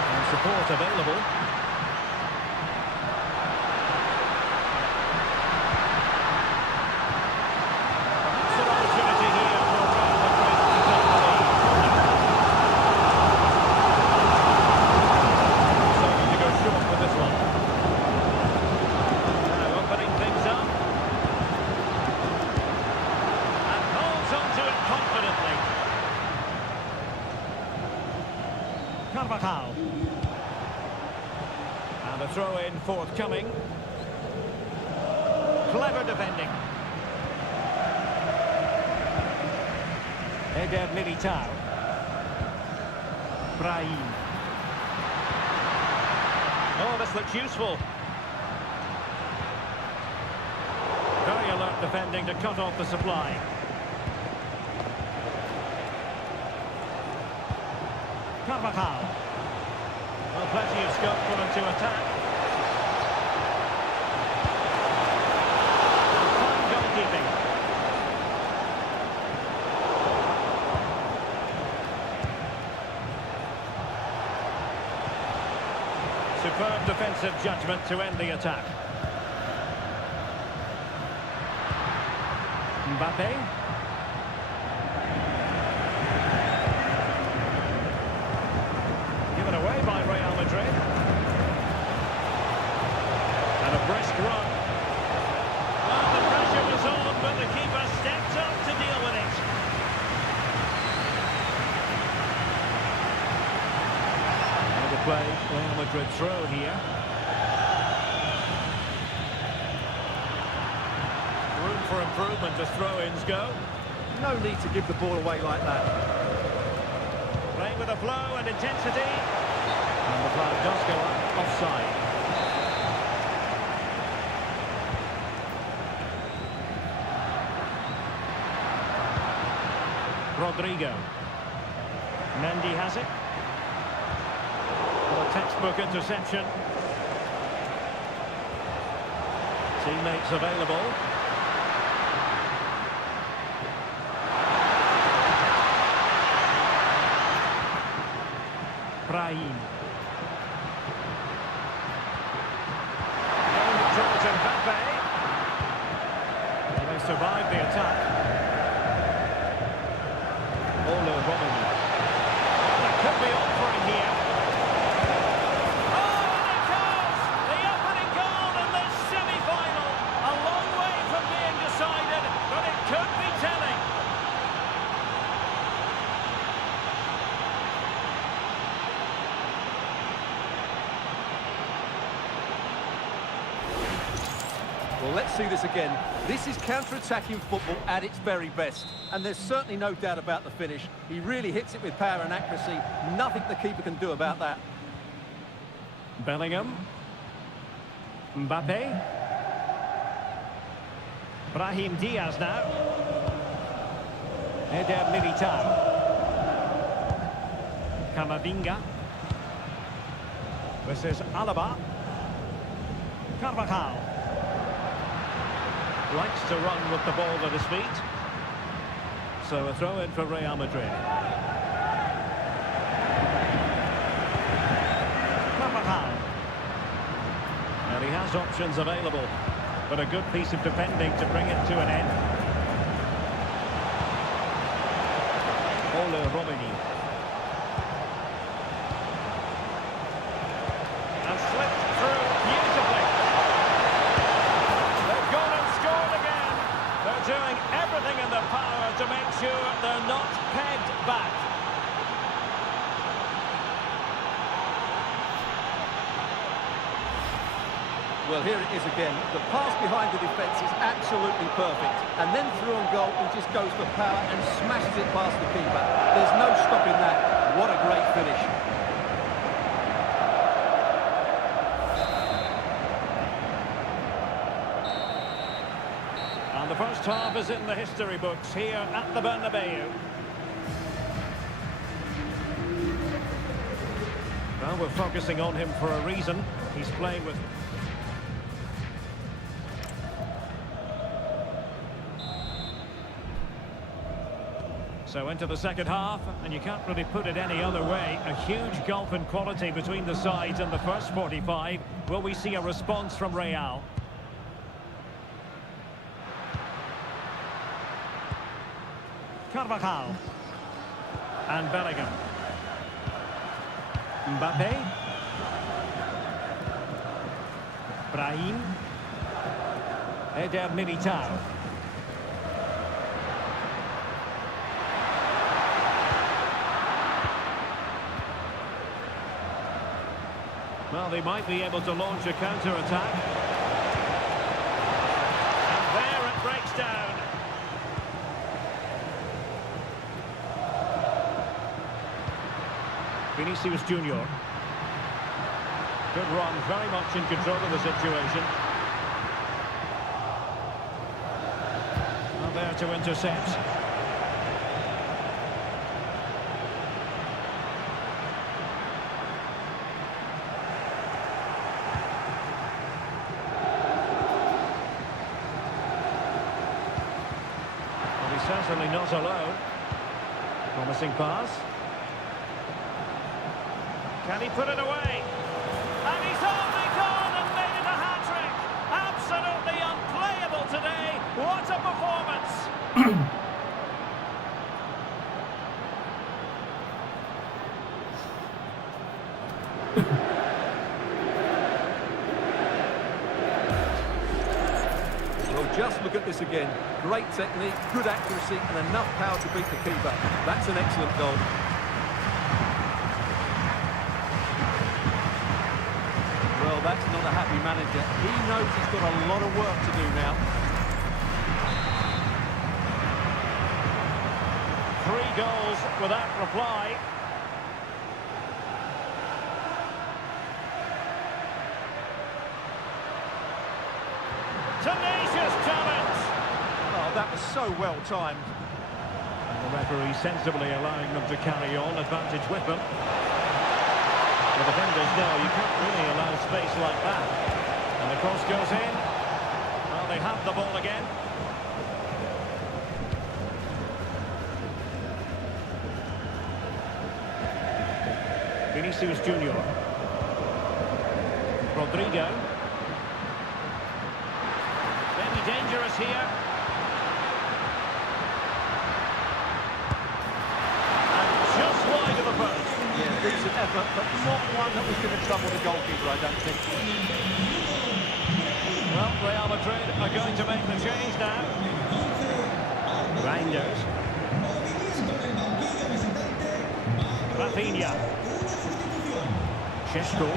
And support available. It's an opportunity here for Real Madrid to take the lead. Deciding to go short with this one. Now opening things up. Onto it confidently. Carvajal. And a throw-in forthcoming. Clever defending. Eder Militao. Brahim. Oh, this looks useful. Very alert defending to cut off the supply. Carvajal. Well, plenty of scope for them to attack. Fine goalkeeping. Superb defensive judgment to end the attack. Mbappe. Given away by Real Madrid. And a brisk run. Well, the pressure was on, but the keeper stepped up to deal with it. Another play, Real Madrid throw here. Room for improvement as throw-ins go. No need to give the ball away like that. Playing with a flow and intensity. And the flag does go up, offside. Rodrigo. Mendy has it. Well, a textbook interception. Teammates available. Brahim. George Mbappe. Well, they survived the attack. Olo Robin. That could be on for him here. Oh, and it goes! The opening goal in the semi-final. A long way from being decided, but it could be telling. Well, let's see this again. This is counter-attacking football at its very best. And there's certainly no doubt about the finish. He really hits it with power and accuracy. Nothing the keeper can do about that. Bellingham. Mbappe. Brahim Diaz now. Eder Militao. Camavinga. This is Alaba. Carvajal. Likes to run with the ball at his feet. So a throw in for Real Madrid. Carvajal. And he has options available, but a good piece of defending to bring it to an end. Ole Romini. And slipped through beautifully. They've gone and scored again. They're doing everything in their power to make sure they're not pegged back. Well, here it is again. The pass behind the defence is absolutely perfect. And then through on goal, he just goes for power and smashes it past the keeper. There's no stopping that. What a great finish. And the first half is in the history books here at the Bernabeu. Well, we're focusing on him for a reason. He's playing with... So into the second half, and you can't really put it any other way. A huge gulf in quality between the sides in the first 45. Will we see a response from Real? Carvajal. And Bellingham. Mbappe. Brahim. Eder Militao. Well, they might be able to launch a counter-attack. And there it breaks down. Vinicius Junior. Good run, very much in control of the situation. Well, there to intercept. Certainly not alone. Promising pass. Can he put it away? And he's only gone and made it a hat-trick. Absolutely unplayable today. What a performance. Just look at this again. Great technique, good accuracy, and enough power to beat the keeper. That's an excellent goal. Well, that's not a happy manager. He knows he's got a lot of work to do now. 3 goals without reply. Tenacious talent! Oh, that was so well timed. And the referee sensibly allowing them to carry on, advantage with them. The defenders know you can't really allow space like that. And the cross goes in. Well, they have the ball again. Vinicius Junior. Rodrigo. Dangerous here. And just wide of the post. Yeah, decent effort, but not one that was going to trouble the goalkeeper, I don't think. Well, Real Madrid are going to make the change now. Reinders. Rafinha. Šeško.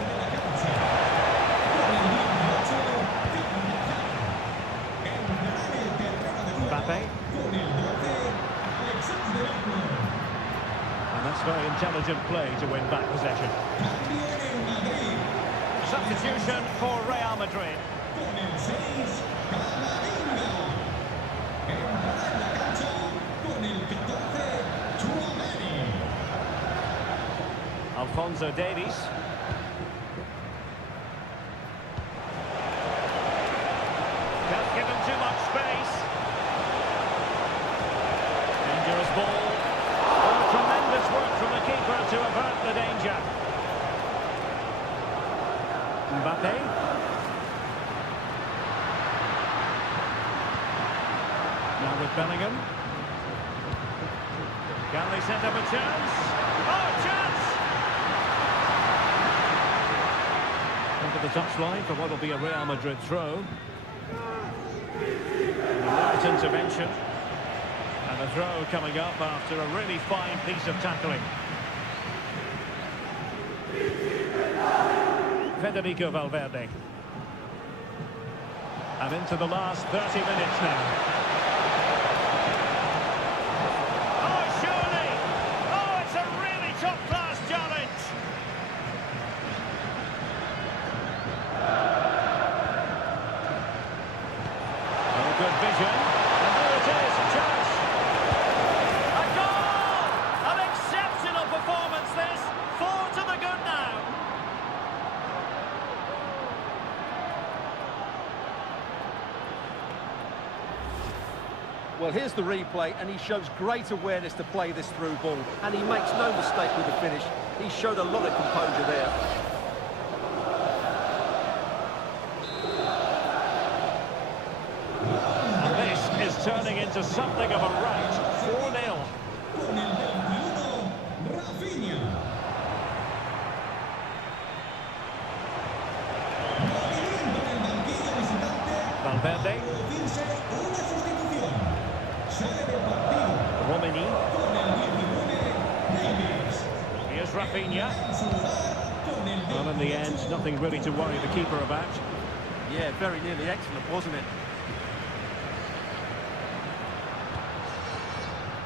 Mbappe. And that's very intelligent play to win back possession. Substitution for Real Madrid. Alphonso Davies. Can't give him too much space. Dangerous ball. Oh, tremendous work from the keeper to avert the danger. Mbappe. Now with Bellingham. Can they set up a chance? Oh, chance! Onto the touchline for what will be a Real Madrid throw. Right intervention. And a throw coming up after a really fine piece of tackling. Federico Valverde. And into the last 30 minutes now. Oh, surely! Oh, it's a really top-class challenge! Oh, good vision. And there it is, a chance. A goal! An exceptional performance, this. 4 to the good now. Well, here's the replay, and he shows great awareness to play this through ball. And he makes no mistake with the finish. He showed a lot of composure there. And this is turning into something of a rout. 4-0. Con el 21, Rafinha. Movimiento en el banquillo visitante. Valverde. Producirse una sustitución. Sale del partido Romani. con el 19, Davies. Here's Rafinha. En su lugar, con el Well, in the end, nothing really to worry the keeper about. Yeah, very nearly excellent, wasn't it?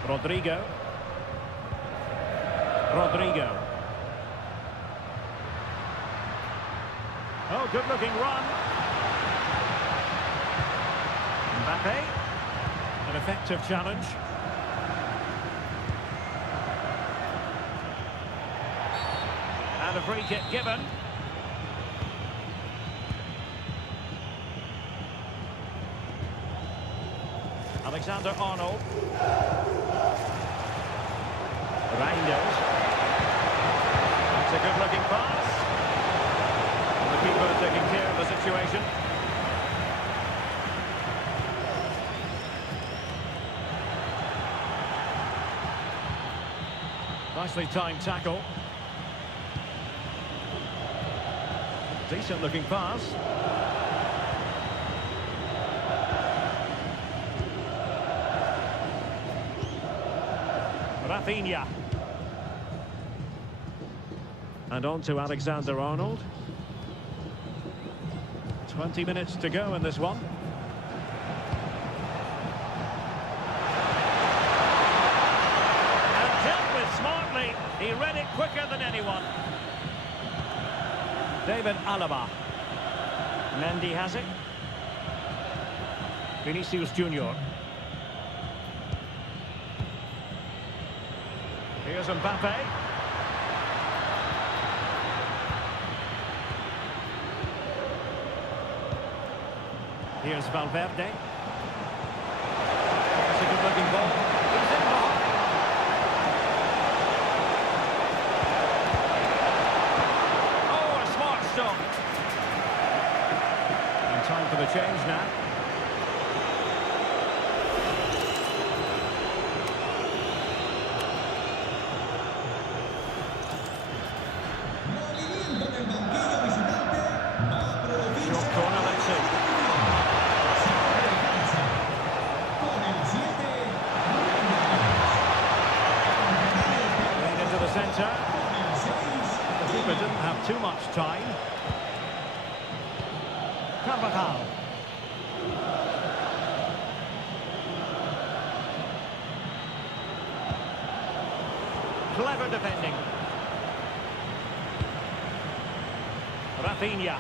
Rodrigo. Rodrigo. Oh, good-looking run. Mbappe. An effective challenge. And a free kick given. Alexander-Arnold. Reinders. That's a good-looking pass. And the keeper taking care of the situation. Nicely timed tackle. Decent-looking pass. Rafinha. And on to Alexander-Arnold. 20 minutes to go in this one. And dealt with smartly. He read it quicker than anyone. David Alaba. Mendy has it. Vinicius Junior. Here's Mbappe. Here's Valverde. That's a good-looking ball. He's in behind. Oh, a smart stop. And time for the change now. movimiento en el banquillo visitante. Va a producirse Short corner, let's see. con el 7, Going into the centre. con el 6, The keeper didn't have too much time. Carvajal. Clever defending. Rafinha.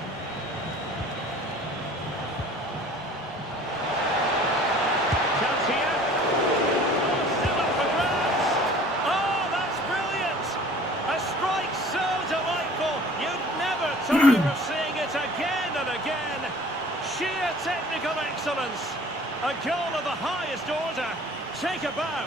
Chance here. Still up for grabs. Oh, that's brilliant. A strike so the highest order. Take a bow.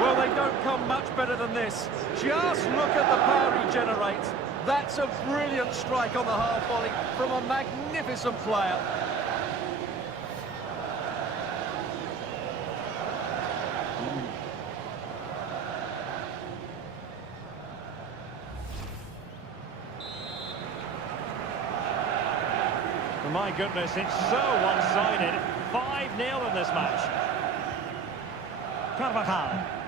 Well, they don't come much better than this. Just look at the power he generates. That's a brilliant strike on the half volley from a magnificent player. My goodness, it's so one-sided. 5-0 in this match. Carvajal.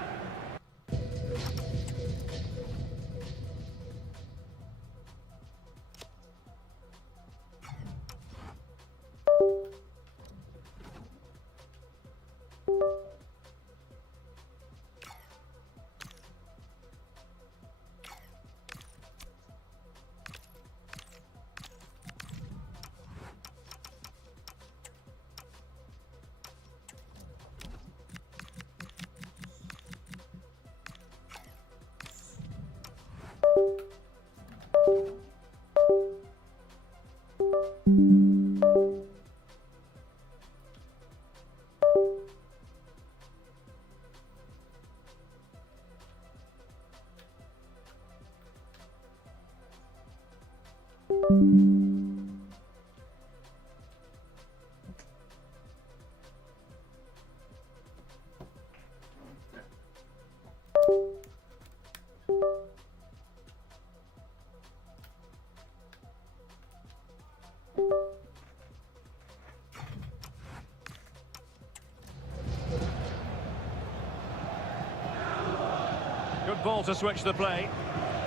Good ball to switch the play.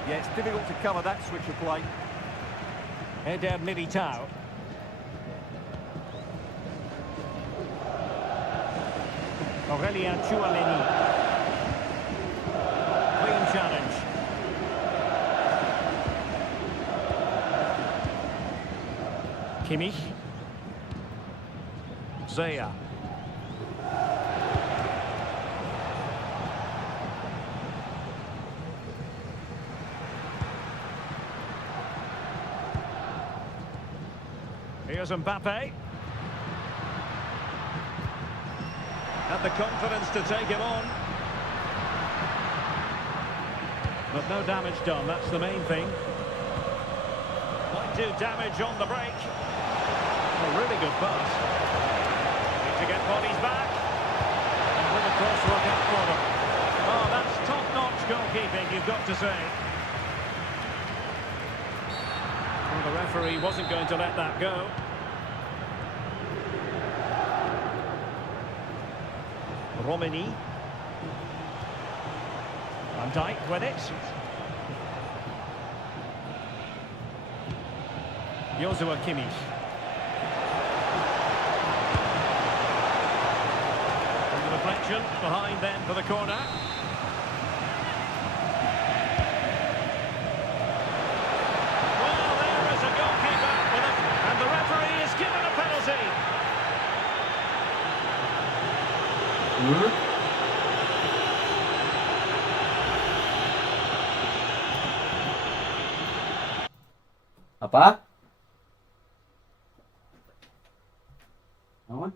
Yeah, it's difficult to cover that switch of play. Eder Militao. Aurelien Tchouameni. Clean challenge. Kimmich. Zaya. Here's Mbappe. Had the confidence to take it on. But no damage done, that's the main thing. Might do damage on the break. A really good pass. Need to get bodies back. And with a cross look out for them. Oh, that's top-notch goalkeeping, you've got to say. Well, the referee wasn't going to let that go. Romani. Van Dijk with it. Joshua Kimmich. And the deflection behind then for the corner. Well, there is a goalkeeper with it, and the referee is given a penalty. Apa? Apa?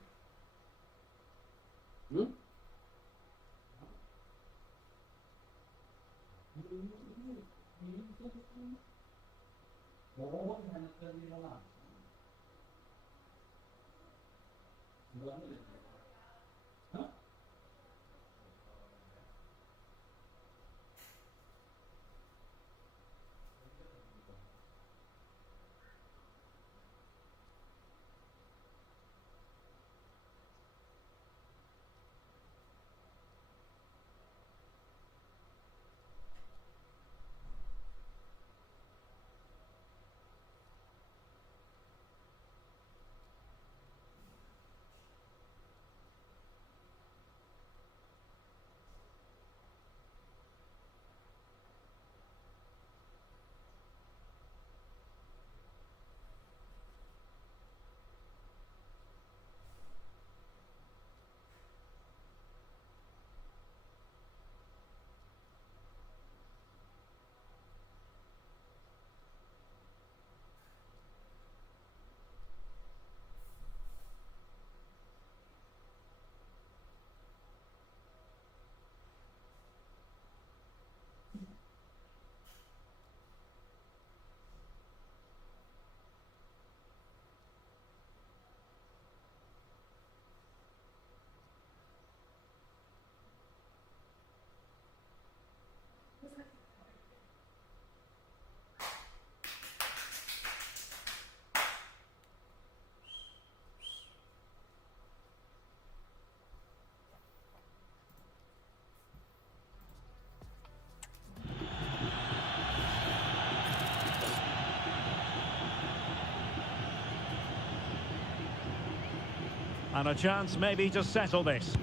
And a chance maybe to settle this.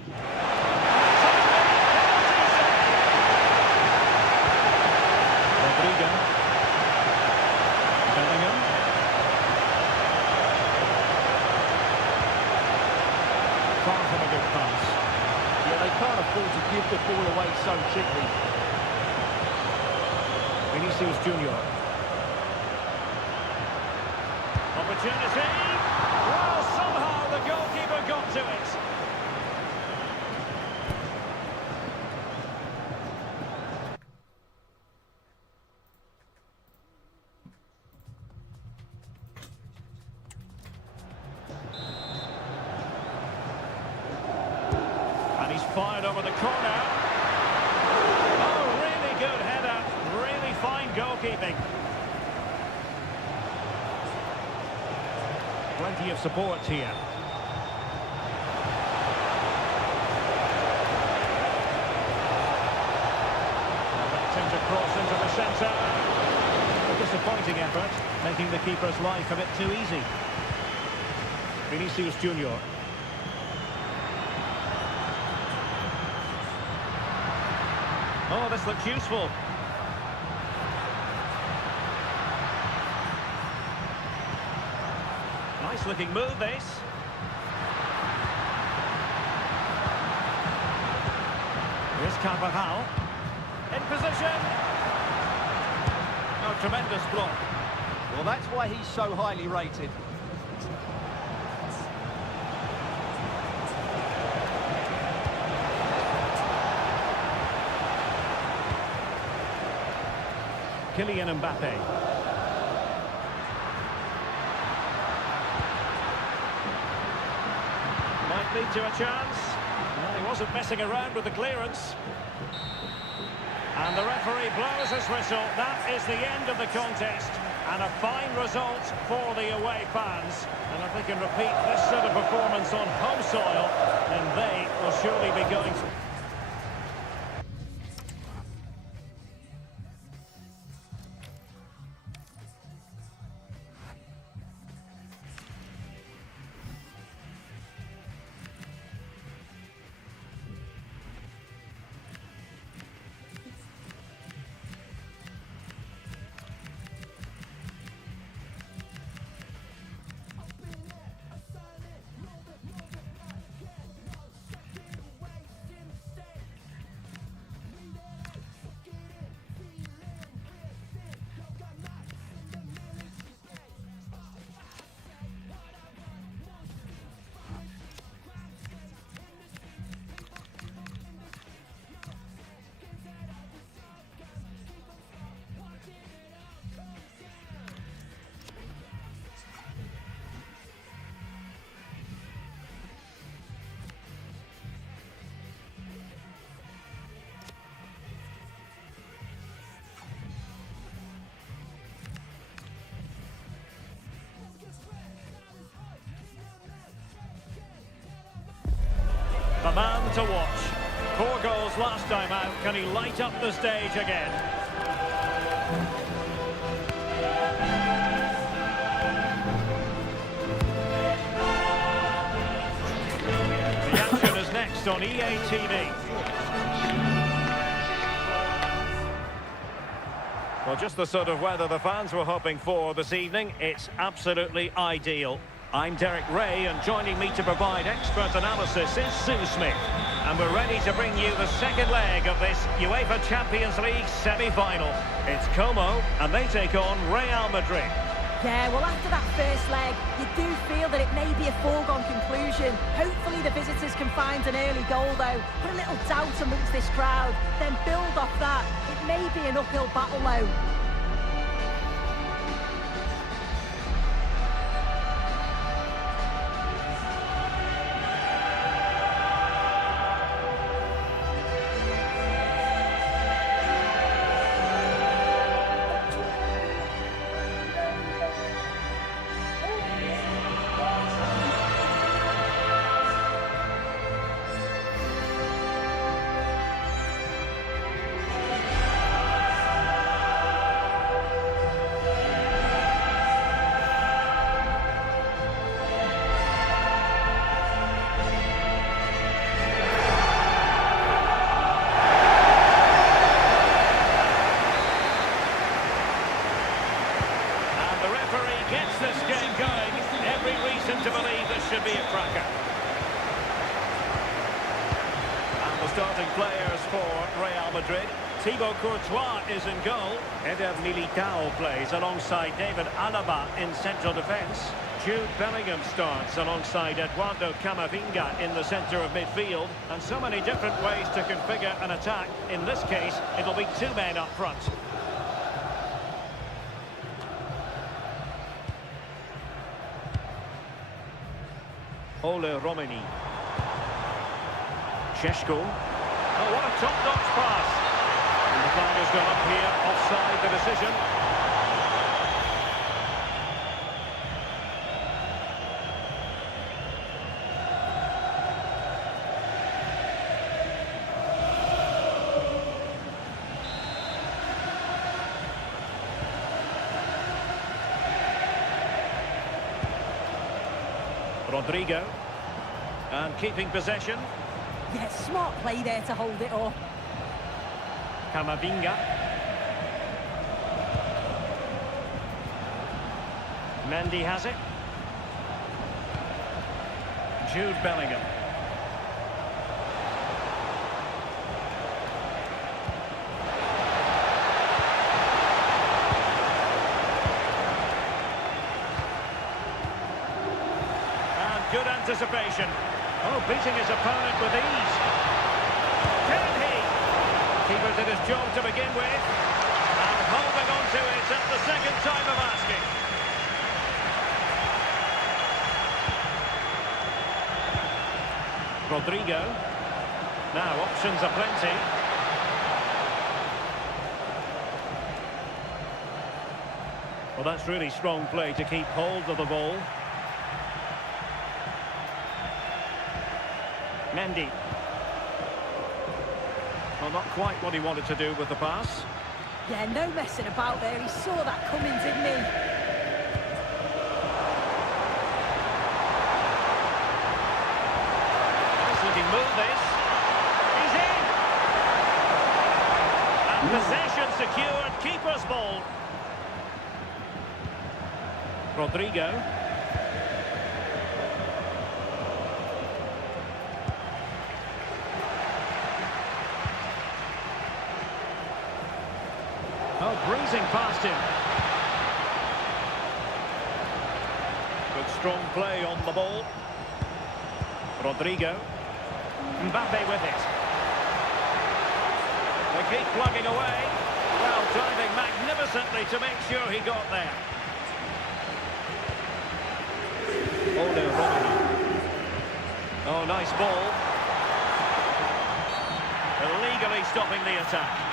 Rodrigo. Bellingham. Far from a good pass. Yeah, they can't afford to give the ball away so cheaply. Vinicius Junior. Opportunity. Well, somehow the goalkeeper got to it. And he's fired over the corner. Oh, really good header. Really fine goalkeeping. Plenty of support here. Attempts to cross into the centre. A disappointing effort, making the keeper's life a bit too easy. Vinicius Junior. Oh, this looks useful. Nice looking move, this. Here's Carvajal. In position. Oh, tremendous block. Well, that's why he's so highly rated. Kylian Mbappe. Might lead to a chance. Well, he wasn't messing around with the clearance. And the referee blows his whistle. That is the end of the contest. And a fine result for the away fans. And if they can repeat this sort of performance on home soil, then they will surely be going to... The man to watch. 4 goals last time out. Can he light up the stage again? The action is next on EA TV. Well, just the sort of weather the fans were hoping for this evening. It's absolutely ideal. I'm Derek Ray, and joining me to provide expert analysis is Sue Smith. And we're ready to bring you the second leg of this UEFA Champions League semi-final. It's Como, and they take on Real Madrid. Yeah, well, after that first leg, you do feel that it may be a foregone conclusion. Hopefully the visitors can find an early goal, though. Put a little doubt amongst this crowd, then build off that. It may be an uphill battle, though. to believe this should be a cracker. And the starting players for Real Madrid. Thibaut Courtois is in goal. Eder Militao plays alongside David Alaba in central defence. Jude Bellingham starts alongside Eduardo Camavinga in the centre of midfield. And so many different ways to configure an attack. In this case, it'll be two men up front. Ole Romani. Šeško. Oh, what a top-notch pass. And the flag has gone up here, offside the decision. Rodrigo. And keeping possession. Yeah, smart play there to hold it off. Camavinga. Mendy has it. Jude Bellingham. And good anticipation. Oh, beating his opponent with ease. Can he? Keeper did his job to begin with. And holding on to it at the second time of asking. Rodrigo. Now options are plenty. Well, that's really strong play to keep hold of the ball. Mendy. Well, not quite what he wanted to do with the pass. Yeah, no messing about there. He saw that coming, didn't he? Nice looking move, this. He's in! And possession secured, keeper's ball. Rodrigo. Oh, breezing past him. Good strong play on the ball. Rodrigo. Mbappe with it. They keep plugging away. Well, diving magnificently to make sure he got there. Ole Romani. Oh, nice ball. Illegally stopping the attack.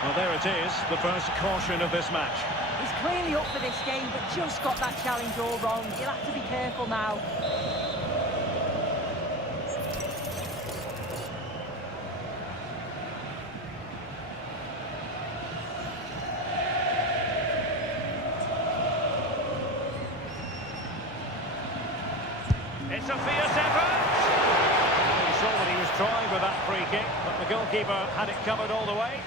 Well, there it is, the first caution of this match. He's clearly up for this game, but just got that challenge all wrong. He'll have to be careful now. It's a fierce effort! He saw what he was trying with that free kick, but the goalkeeper had it covered all the way.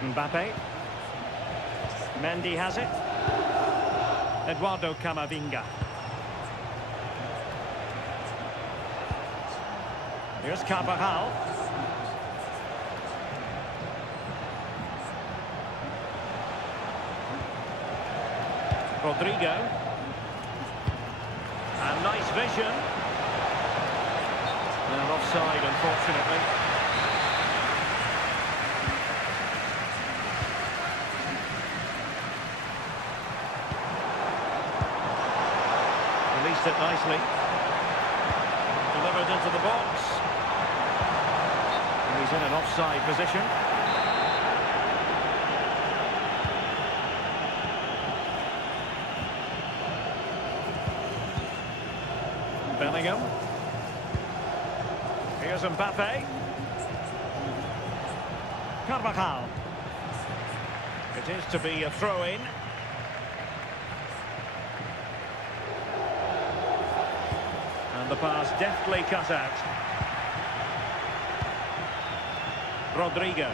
Mbappe. Mendy has it. Eduardo Camavinga. Here's Carvajal. Rodrigo. And nice vision. And offside, unfortunately. Released it nicely. Delivered into the box. And he's in an offside position. Bellingham. Here's Mbappe. Carvajal. It is to be a throw-in. And the pass deftly cut out. Rodrigo.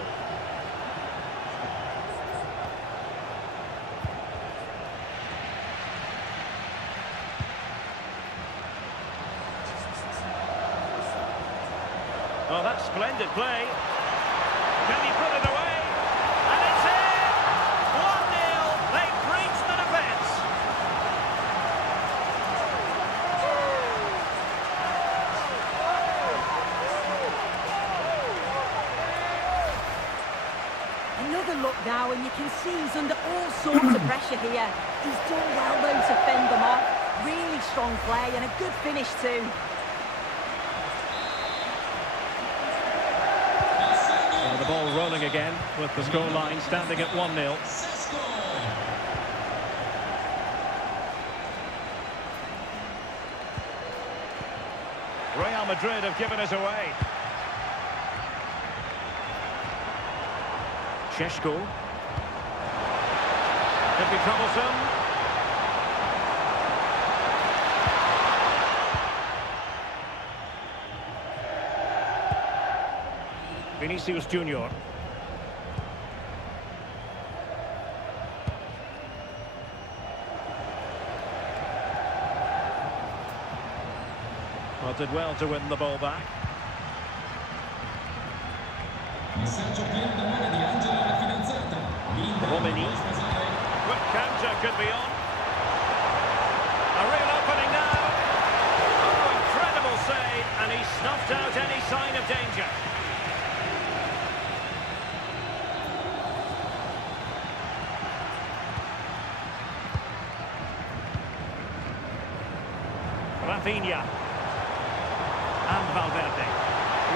Well, that's splendid play. Can he put it away? And it's in! 1-0. They've breached the defence. Another look now, and you can see he's under all sorts of pressure here. He's done well, though, to fend them off. Really strong play and a good finish, too. Well, the ball rolling again with the scoreline standing at 1-0. Sesko. Real Madrid have given us away. Šeško. Could be troublesome. Vinicius Junior. Well, did well to win the ball back. Messaggio pieno d'amore di Angela alla fidanzata. L'Inter Romani. vuole sposare. Quick counter could be on. A real opening now. Oh, incredible save, and he snuffed out any sign of danger. Rafinha. And Valverde.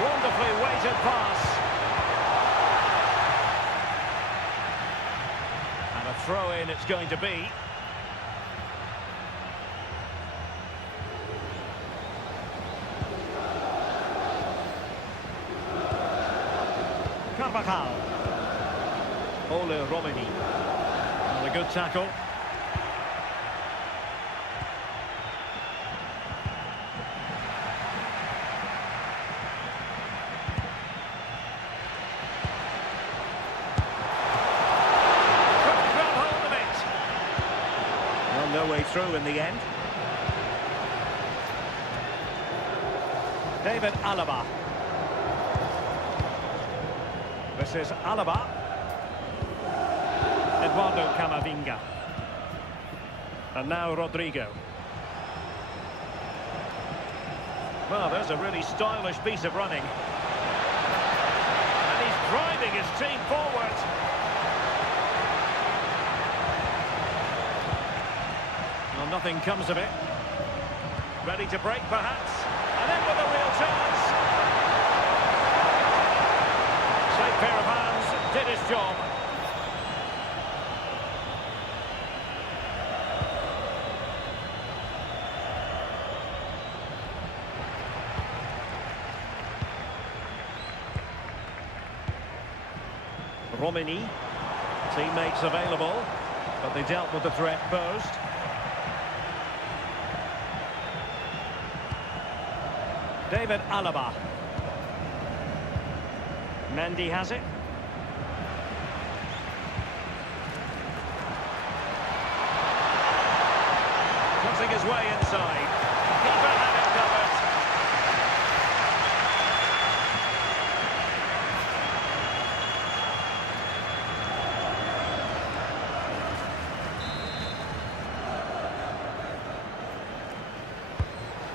Wonderfully weighted pass. And a throw-in it's going to be. Carvajal. Ole Romani. And a good tackle. No way through in the end. David Alaba. This is Alaba. Eduardo Camavinga. And now Rodrigo. Well, there's a really stylish piece of running. And he's driving his team forward. Well, nothing comes of it. Ready to break, perhaps. And then with a real chance. Safe pair of hands, did his job. Romani. Teammates available, but they dealt with the threat posed. David Alaba. Mendy has it. Cutting his way inside. Keeper had it covered.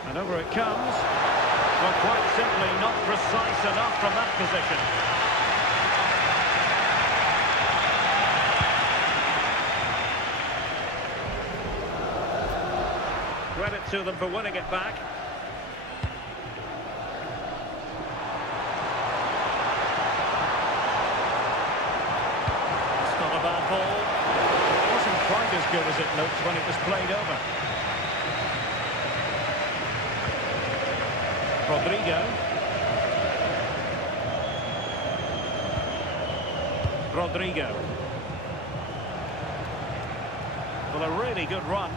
And over it comes. Well, quite simply not precise enough from that position. Credit to them for winning it back. It's not a bad ball. It wasn't quite as good as it looked when it was played over. Rodrigo. Rodrigo. Well, a really good run.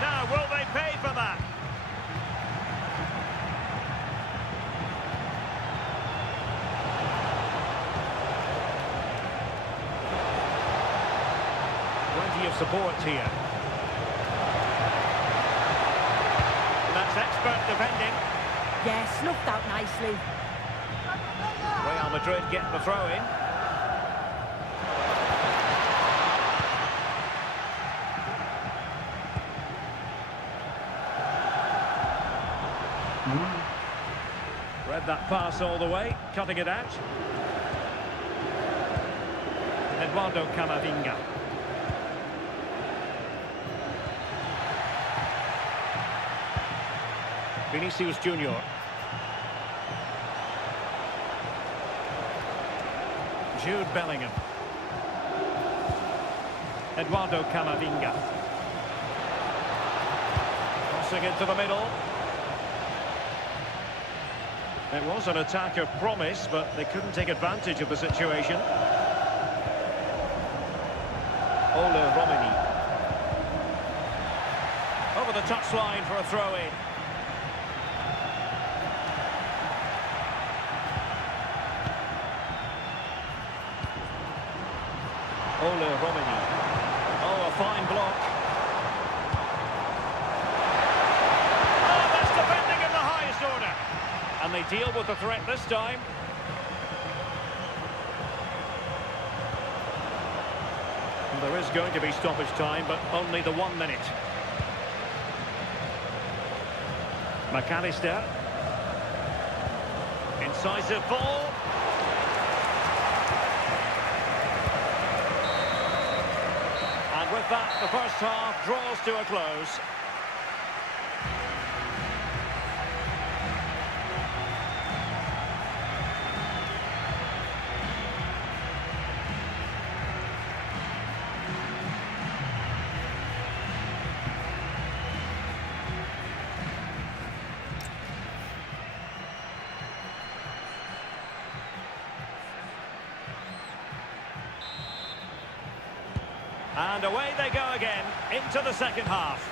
Now, will they pay for that? Plenty of support here. It's expert defending. Yeah, snuffed out nicely. Real Madrid get the throw in. Read that pass all the way, cutting it out. Eduardo Camavinga. Vinicius Junior. Jude Bellingham. Eduardo Camavinga. Crossing into the middle. It was an attack of promise, but they couldn't take advantage of the situation. Ola Romani. Over the touchline for a throw-in. Ola Romani. Oh, a fine block. Oh, that's defending in the highest order. And they deal with the threat this time. There is going to be stoppage time, but only the 1 minute. McAllister. Incisive ball. And with that, the first half draws to a close. And away they go again, into the second half.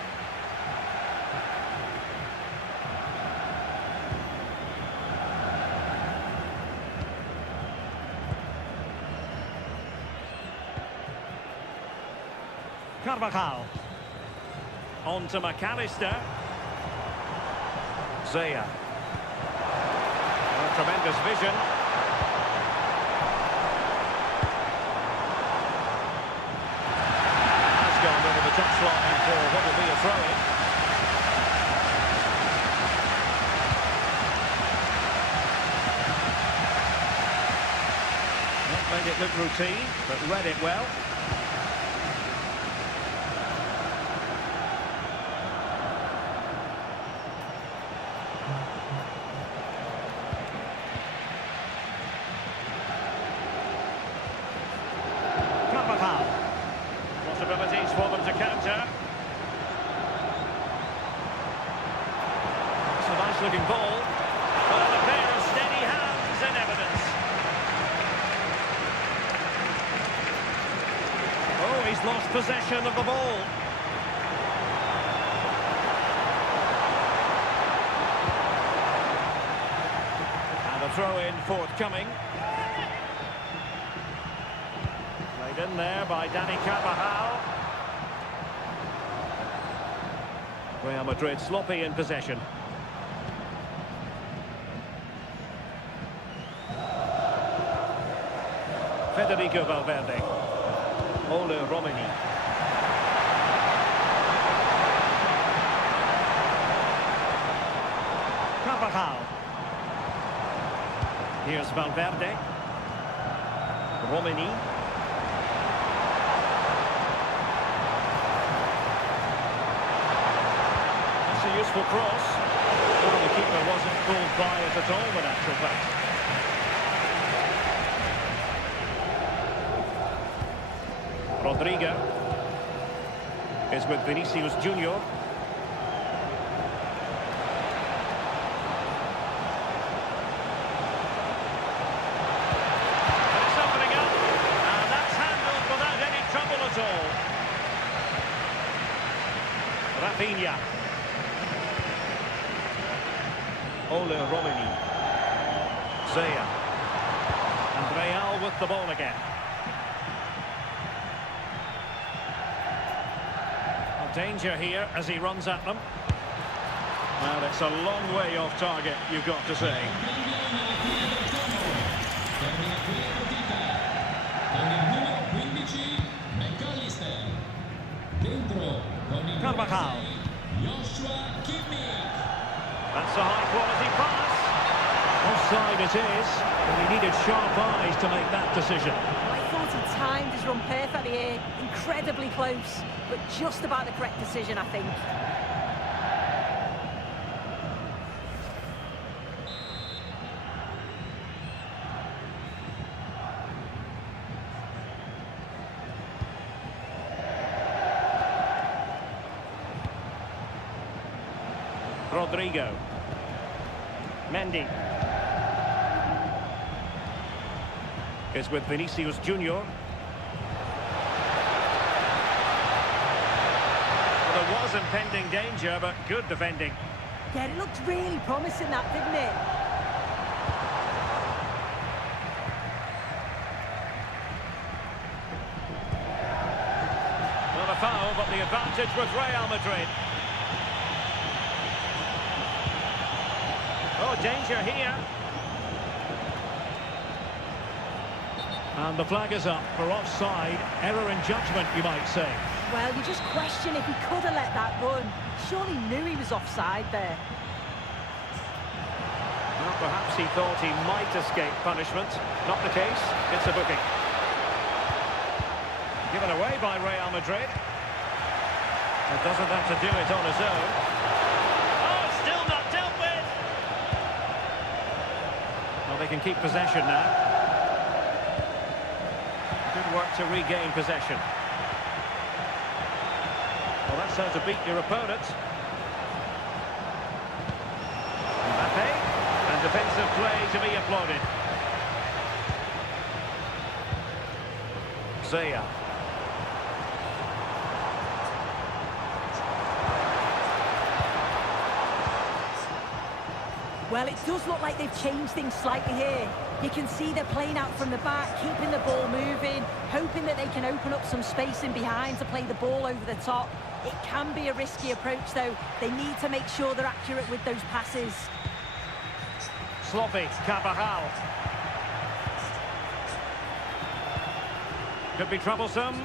Carvajal. On to McAllister. Zaya. A tremendous vision. Touchline for what will be a throw-in. Not made it look routine, but read it well. Possibilities for them to counter. It's a nice looking ball. Well, a pair of steady hands in evidence. Oh, he's lost possession of the ball. And a throw-in forthcoming. Played in there by Dani Carvajal. Real Madrid sloppy in possession. Federico Valverde. Ola Romani. Carvajal. Here's Valverde. Romani. That's a useful cross. Well, the keeper wasn't pulled by it at all, in actual fact. Rodrigo is with Vinicius Junior. And it's opening up, and that's handled without any trouble at all. Rafinha. Ola Romani. Zaya. And Real with the ball again. Danger here as he runs at them. Well, it's a long way off target, you've got to say. Termina qui la partita con il numero 15 McAllister. Dentro con il numero Carvajal. 6 Joshua Kimmich. That's a high-quality pass. Offside it is, and he needed sharp eyes to make that decision. I thought he timed his run perfectly here. Incredibly close, but just about the correct decision, I think. Rodrigo. Mendy. Is with Vinicius Junior. Well, there was impending danger, but good defending. Yeah, it looked really promising, that, didn't it? Not a foul, but the advantage with Real Madrid. Oh, danger here. And the flag is up for offside. Error in judgment, you might say. Well, you just question if he could have let that run. Surely knew he was offside there. Well, perhaps he thought he might escape punishment. Not the case. It's a booking. Given away by Real Madrid. It doesn't have to do it on his own. Oh, still not dealt with. Well, they can keep possession now. Good work to regain possession. Well, that's how to beat your opponent. Mbappe, and defensive play to be applauded. Zaya. Well, it does look like they've changed things slightly here. You can see they're playing out from the back, keeping the ball moving, hoping that they can open up some space in behind to play the ball over the top. It can be a risky approach, though. They need to make sure they're accurate with those passes. Sloppy, Carvajal. Could be troublesome.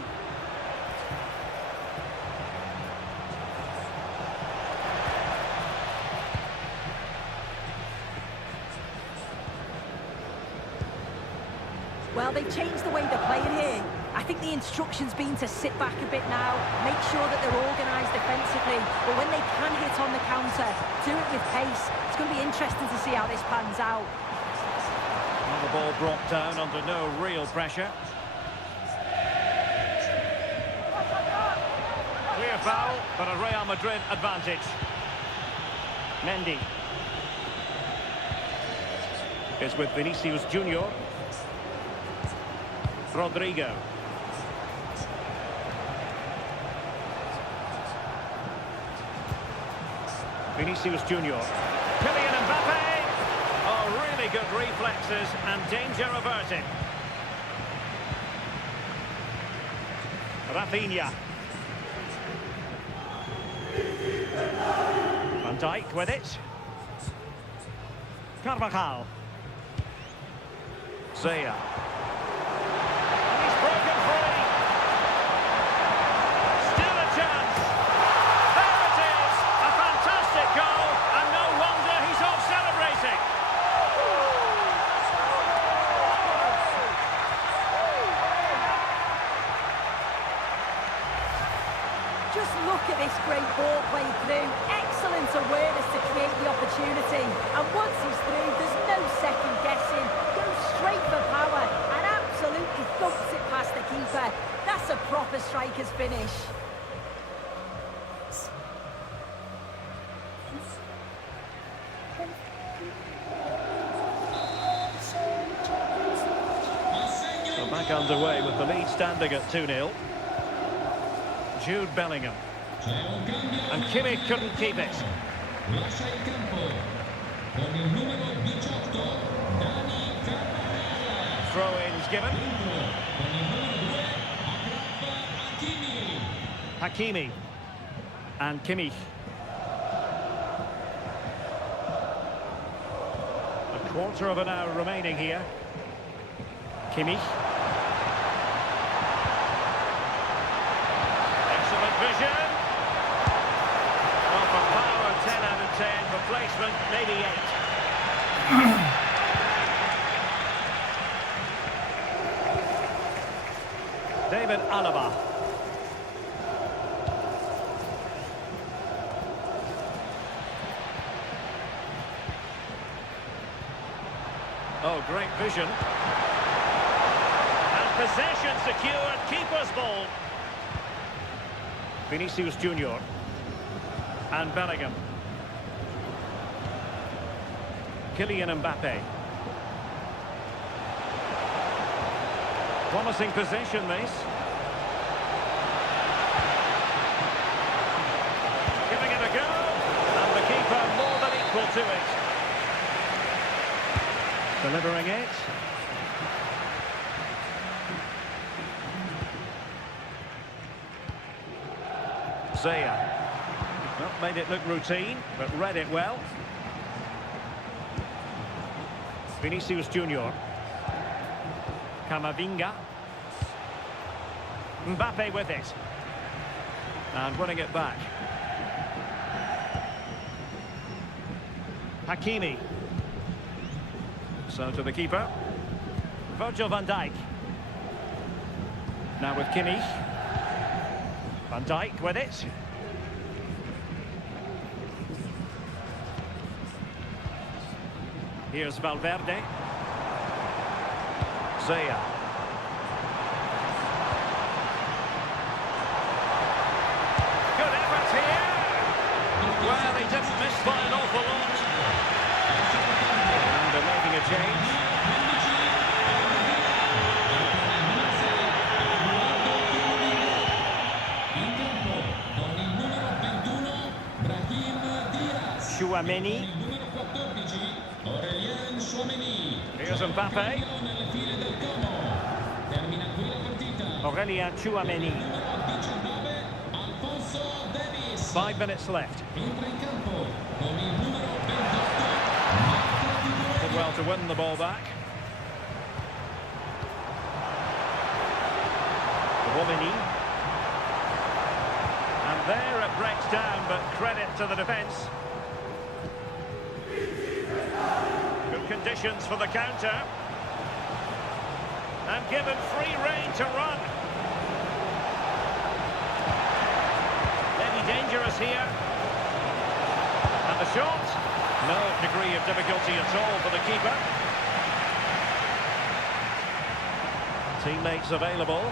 Well, they've changed the way they're playing here. I think the instruction's been to sit back a bit now, make sure that they're organised defensively, but when they can hit on the counter, do it with pace. It's going to be interesting to see how this pans out. Well, the ball brought down under no real pressure. Clear foul, but a Real Madrid advantage. Mendy is with Vinicius Junior. Rodrigo. Vinicius Junior. Kylian Mbappe. Oh, really good reflexes and danger averted. Rafinha. Van Dijk with it. Carvajal. Zaya. Just look at this great ball played through. Excellent awareness to create the opportunity. And once he's through, there's no second guessing. Goes straight for power and absolutely thumps it past the keeper. That's a proper striker's finish. Well, back underway with the lead standing at 2-0. Jude Bellingham. And Kimmich couldn't keep it. Lascia il campo con il numero 18 Dani Carvajal. Throw-ins given. Con il numero 2 Achraf Hakimi. Hakimi. And Kimmich. Quarter of an hour remaining here. Kimmich. Excellent vision. Well, for power, 10 out of 10. For placement, maybe 8. David Alaba. Oh, great vision. And possession secured, keeper's ball. Vinicius Junior. And Bellingham. Kylian Mbappe. Promising possession, this. Giving it a go. And the keeper more than equal to it. Delivering it. Zaya. Well, made it look routine, but read it well. Vinicius Junior. Camavinga. Mbappe with it. And winning it back. Hakimi. So to the keeper. Virgil van Dijk. Now with Kimmich. Van Dijk with it. Here's Valverde. Zaya. Good effort here. Well, he didn't miss by an awful lot. And they're making a change. Tchouaméni. Here's Mbappe. Aurélien Tchouaméni. 5 minutes left. Did well to win the ball back. Tchouaméni. And there it breaks down, but credit to the defence. Good conditions for the counter. And given free rein to run. Maybe dangerous here. And the shot. No degree of difficulty at all for the keeper. Teammates available.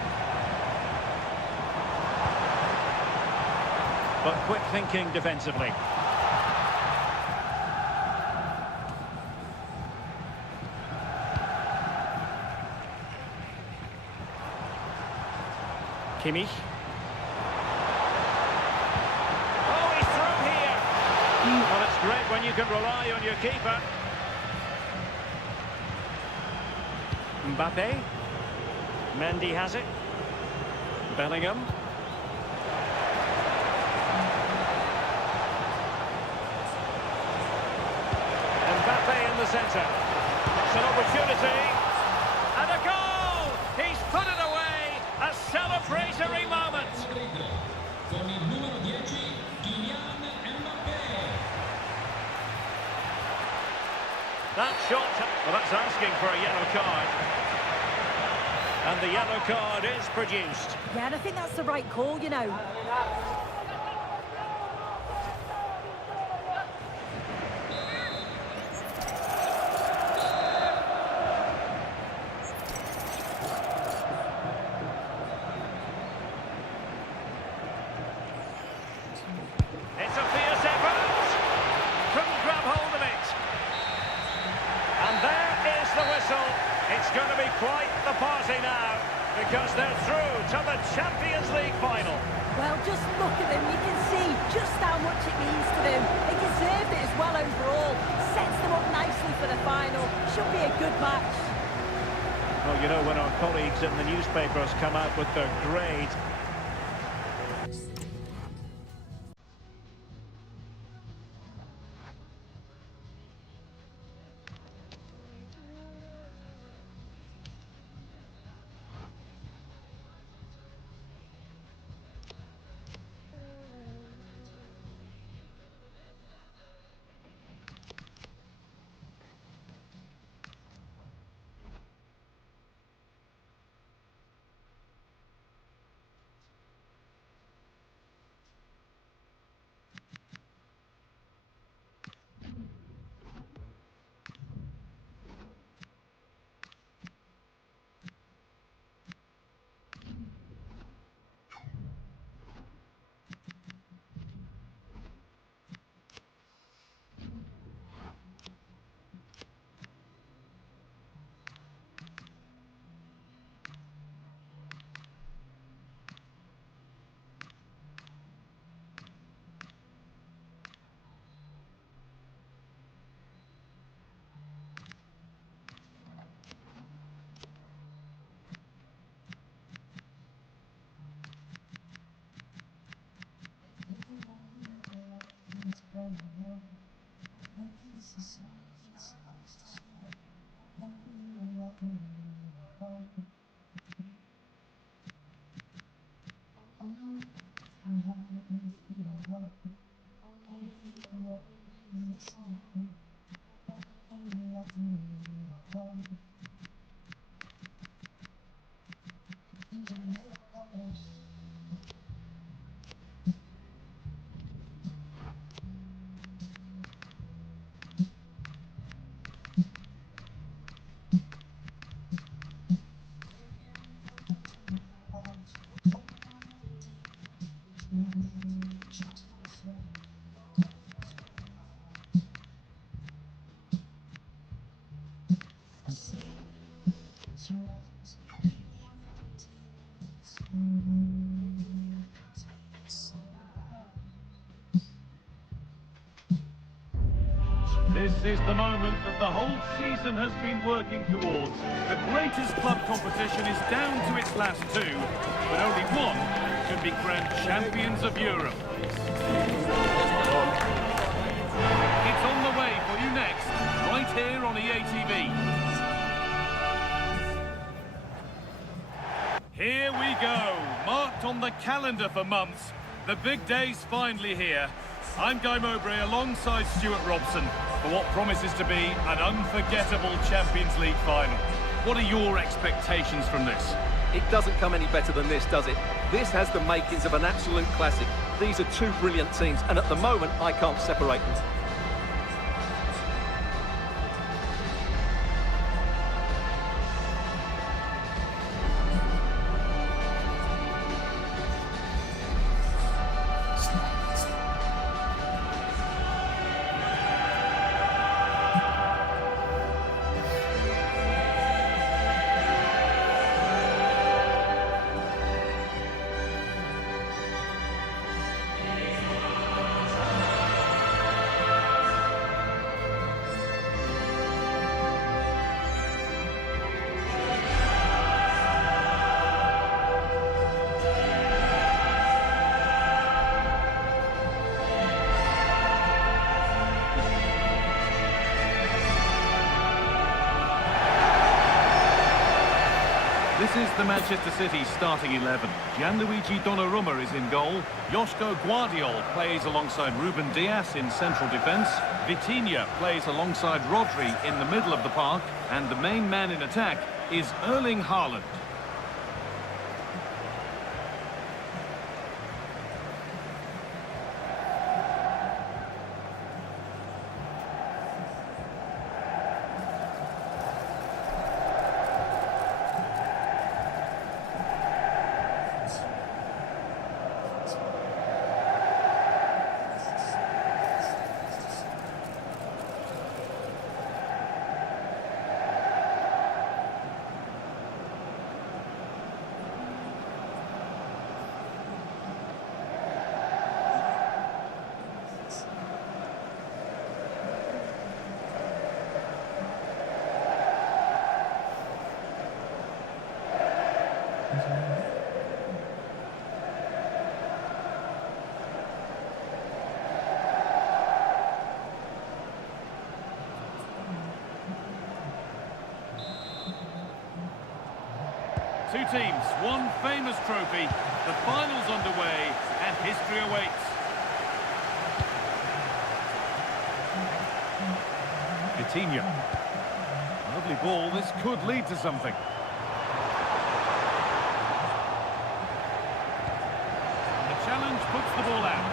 But quick thinking defensively. Kimmich. Oh, he's through here. Well, it's great when you can rely on your keeper. Mbappe. Mendy has it. Bellingham. Mbappe in the centre. It's an opportunity. And a goal! He's put it away. A celebratory moment. Con il numero 10, Kylian Mbappé. That shot, well, that's asking for a yellow card. And the yellow card is produced. Yeah, and I think that's the right call, you know. It's a fierce effort. Couldn't grab hold of it. And there is the whistle. It's going to be quite the party now, because they're through to the Champions League final. Well, just look at them. You can see just how much it means to them. They deserved it as well overall. Sets them up nicely for the final. Should be a good match. Well, you know, when our colleagues in the newspapers come out with their grades, This is the moment that the whole season has been working towards. The greatest club competition is down to its last two, but only one can be crowned champions of Europe. It's on the way for you next, right here on EA TV. Here we go, marked on the calendar for months. The big day's finally here. I'm Guy Mowbray alongside Stuart Robson for what promises to be an unforgettable Champions League final. What are your expectations from this? It doesn't come any better than this, does it? This has the makings of an absolute classic. These are two brilliant teams, and at the moment, I can't separate them. This is the Manchester City starting 11. Gianluigi Donnarumma is in goal. Joško Guardiol plays alongside Ruben Dias in central defence. Vitinha plays alongside Rodri in the middle of the park. And the main man in attack is Erling Haaland. Two teams, one famous trophy. The final's underway and history awaits. Vitinha. Lovely ball, this could lead to something. The challenge puts the ball out.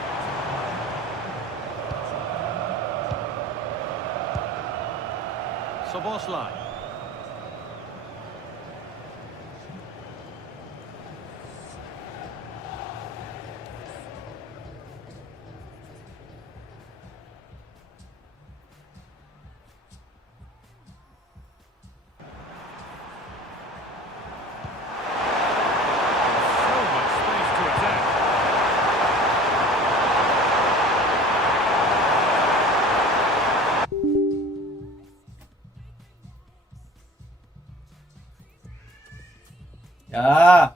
Szoboszlai. Ya.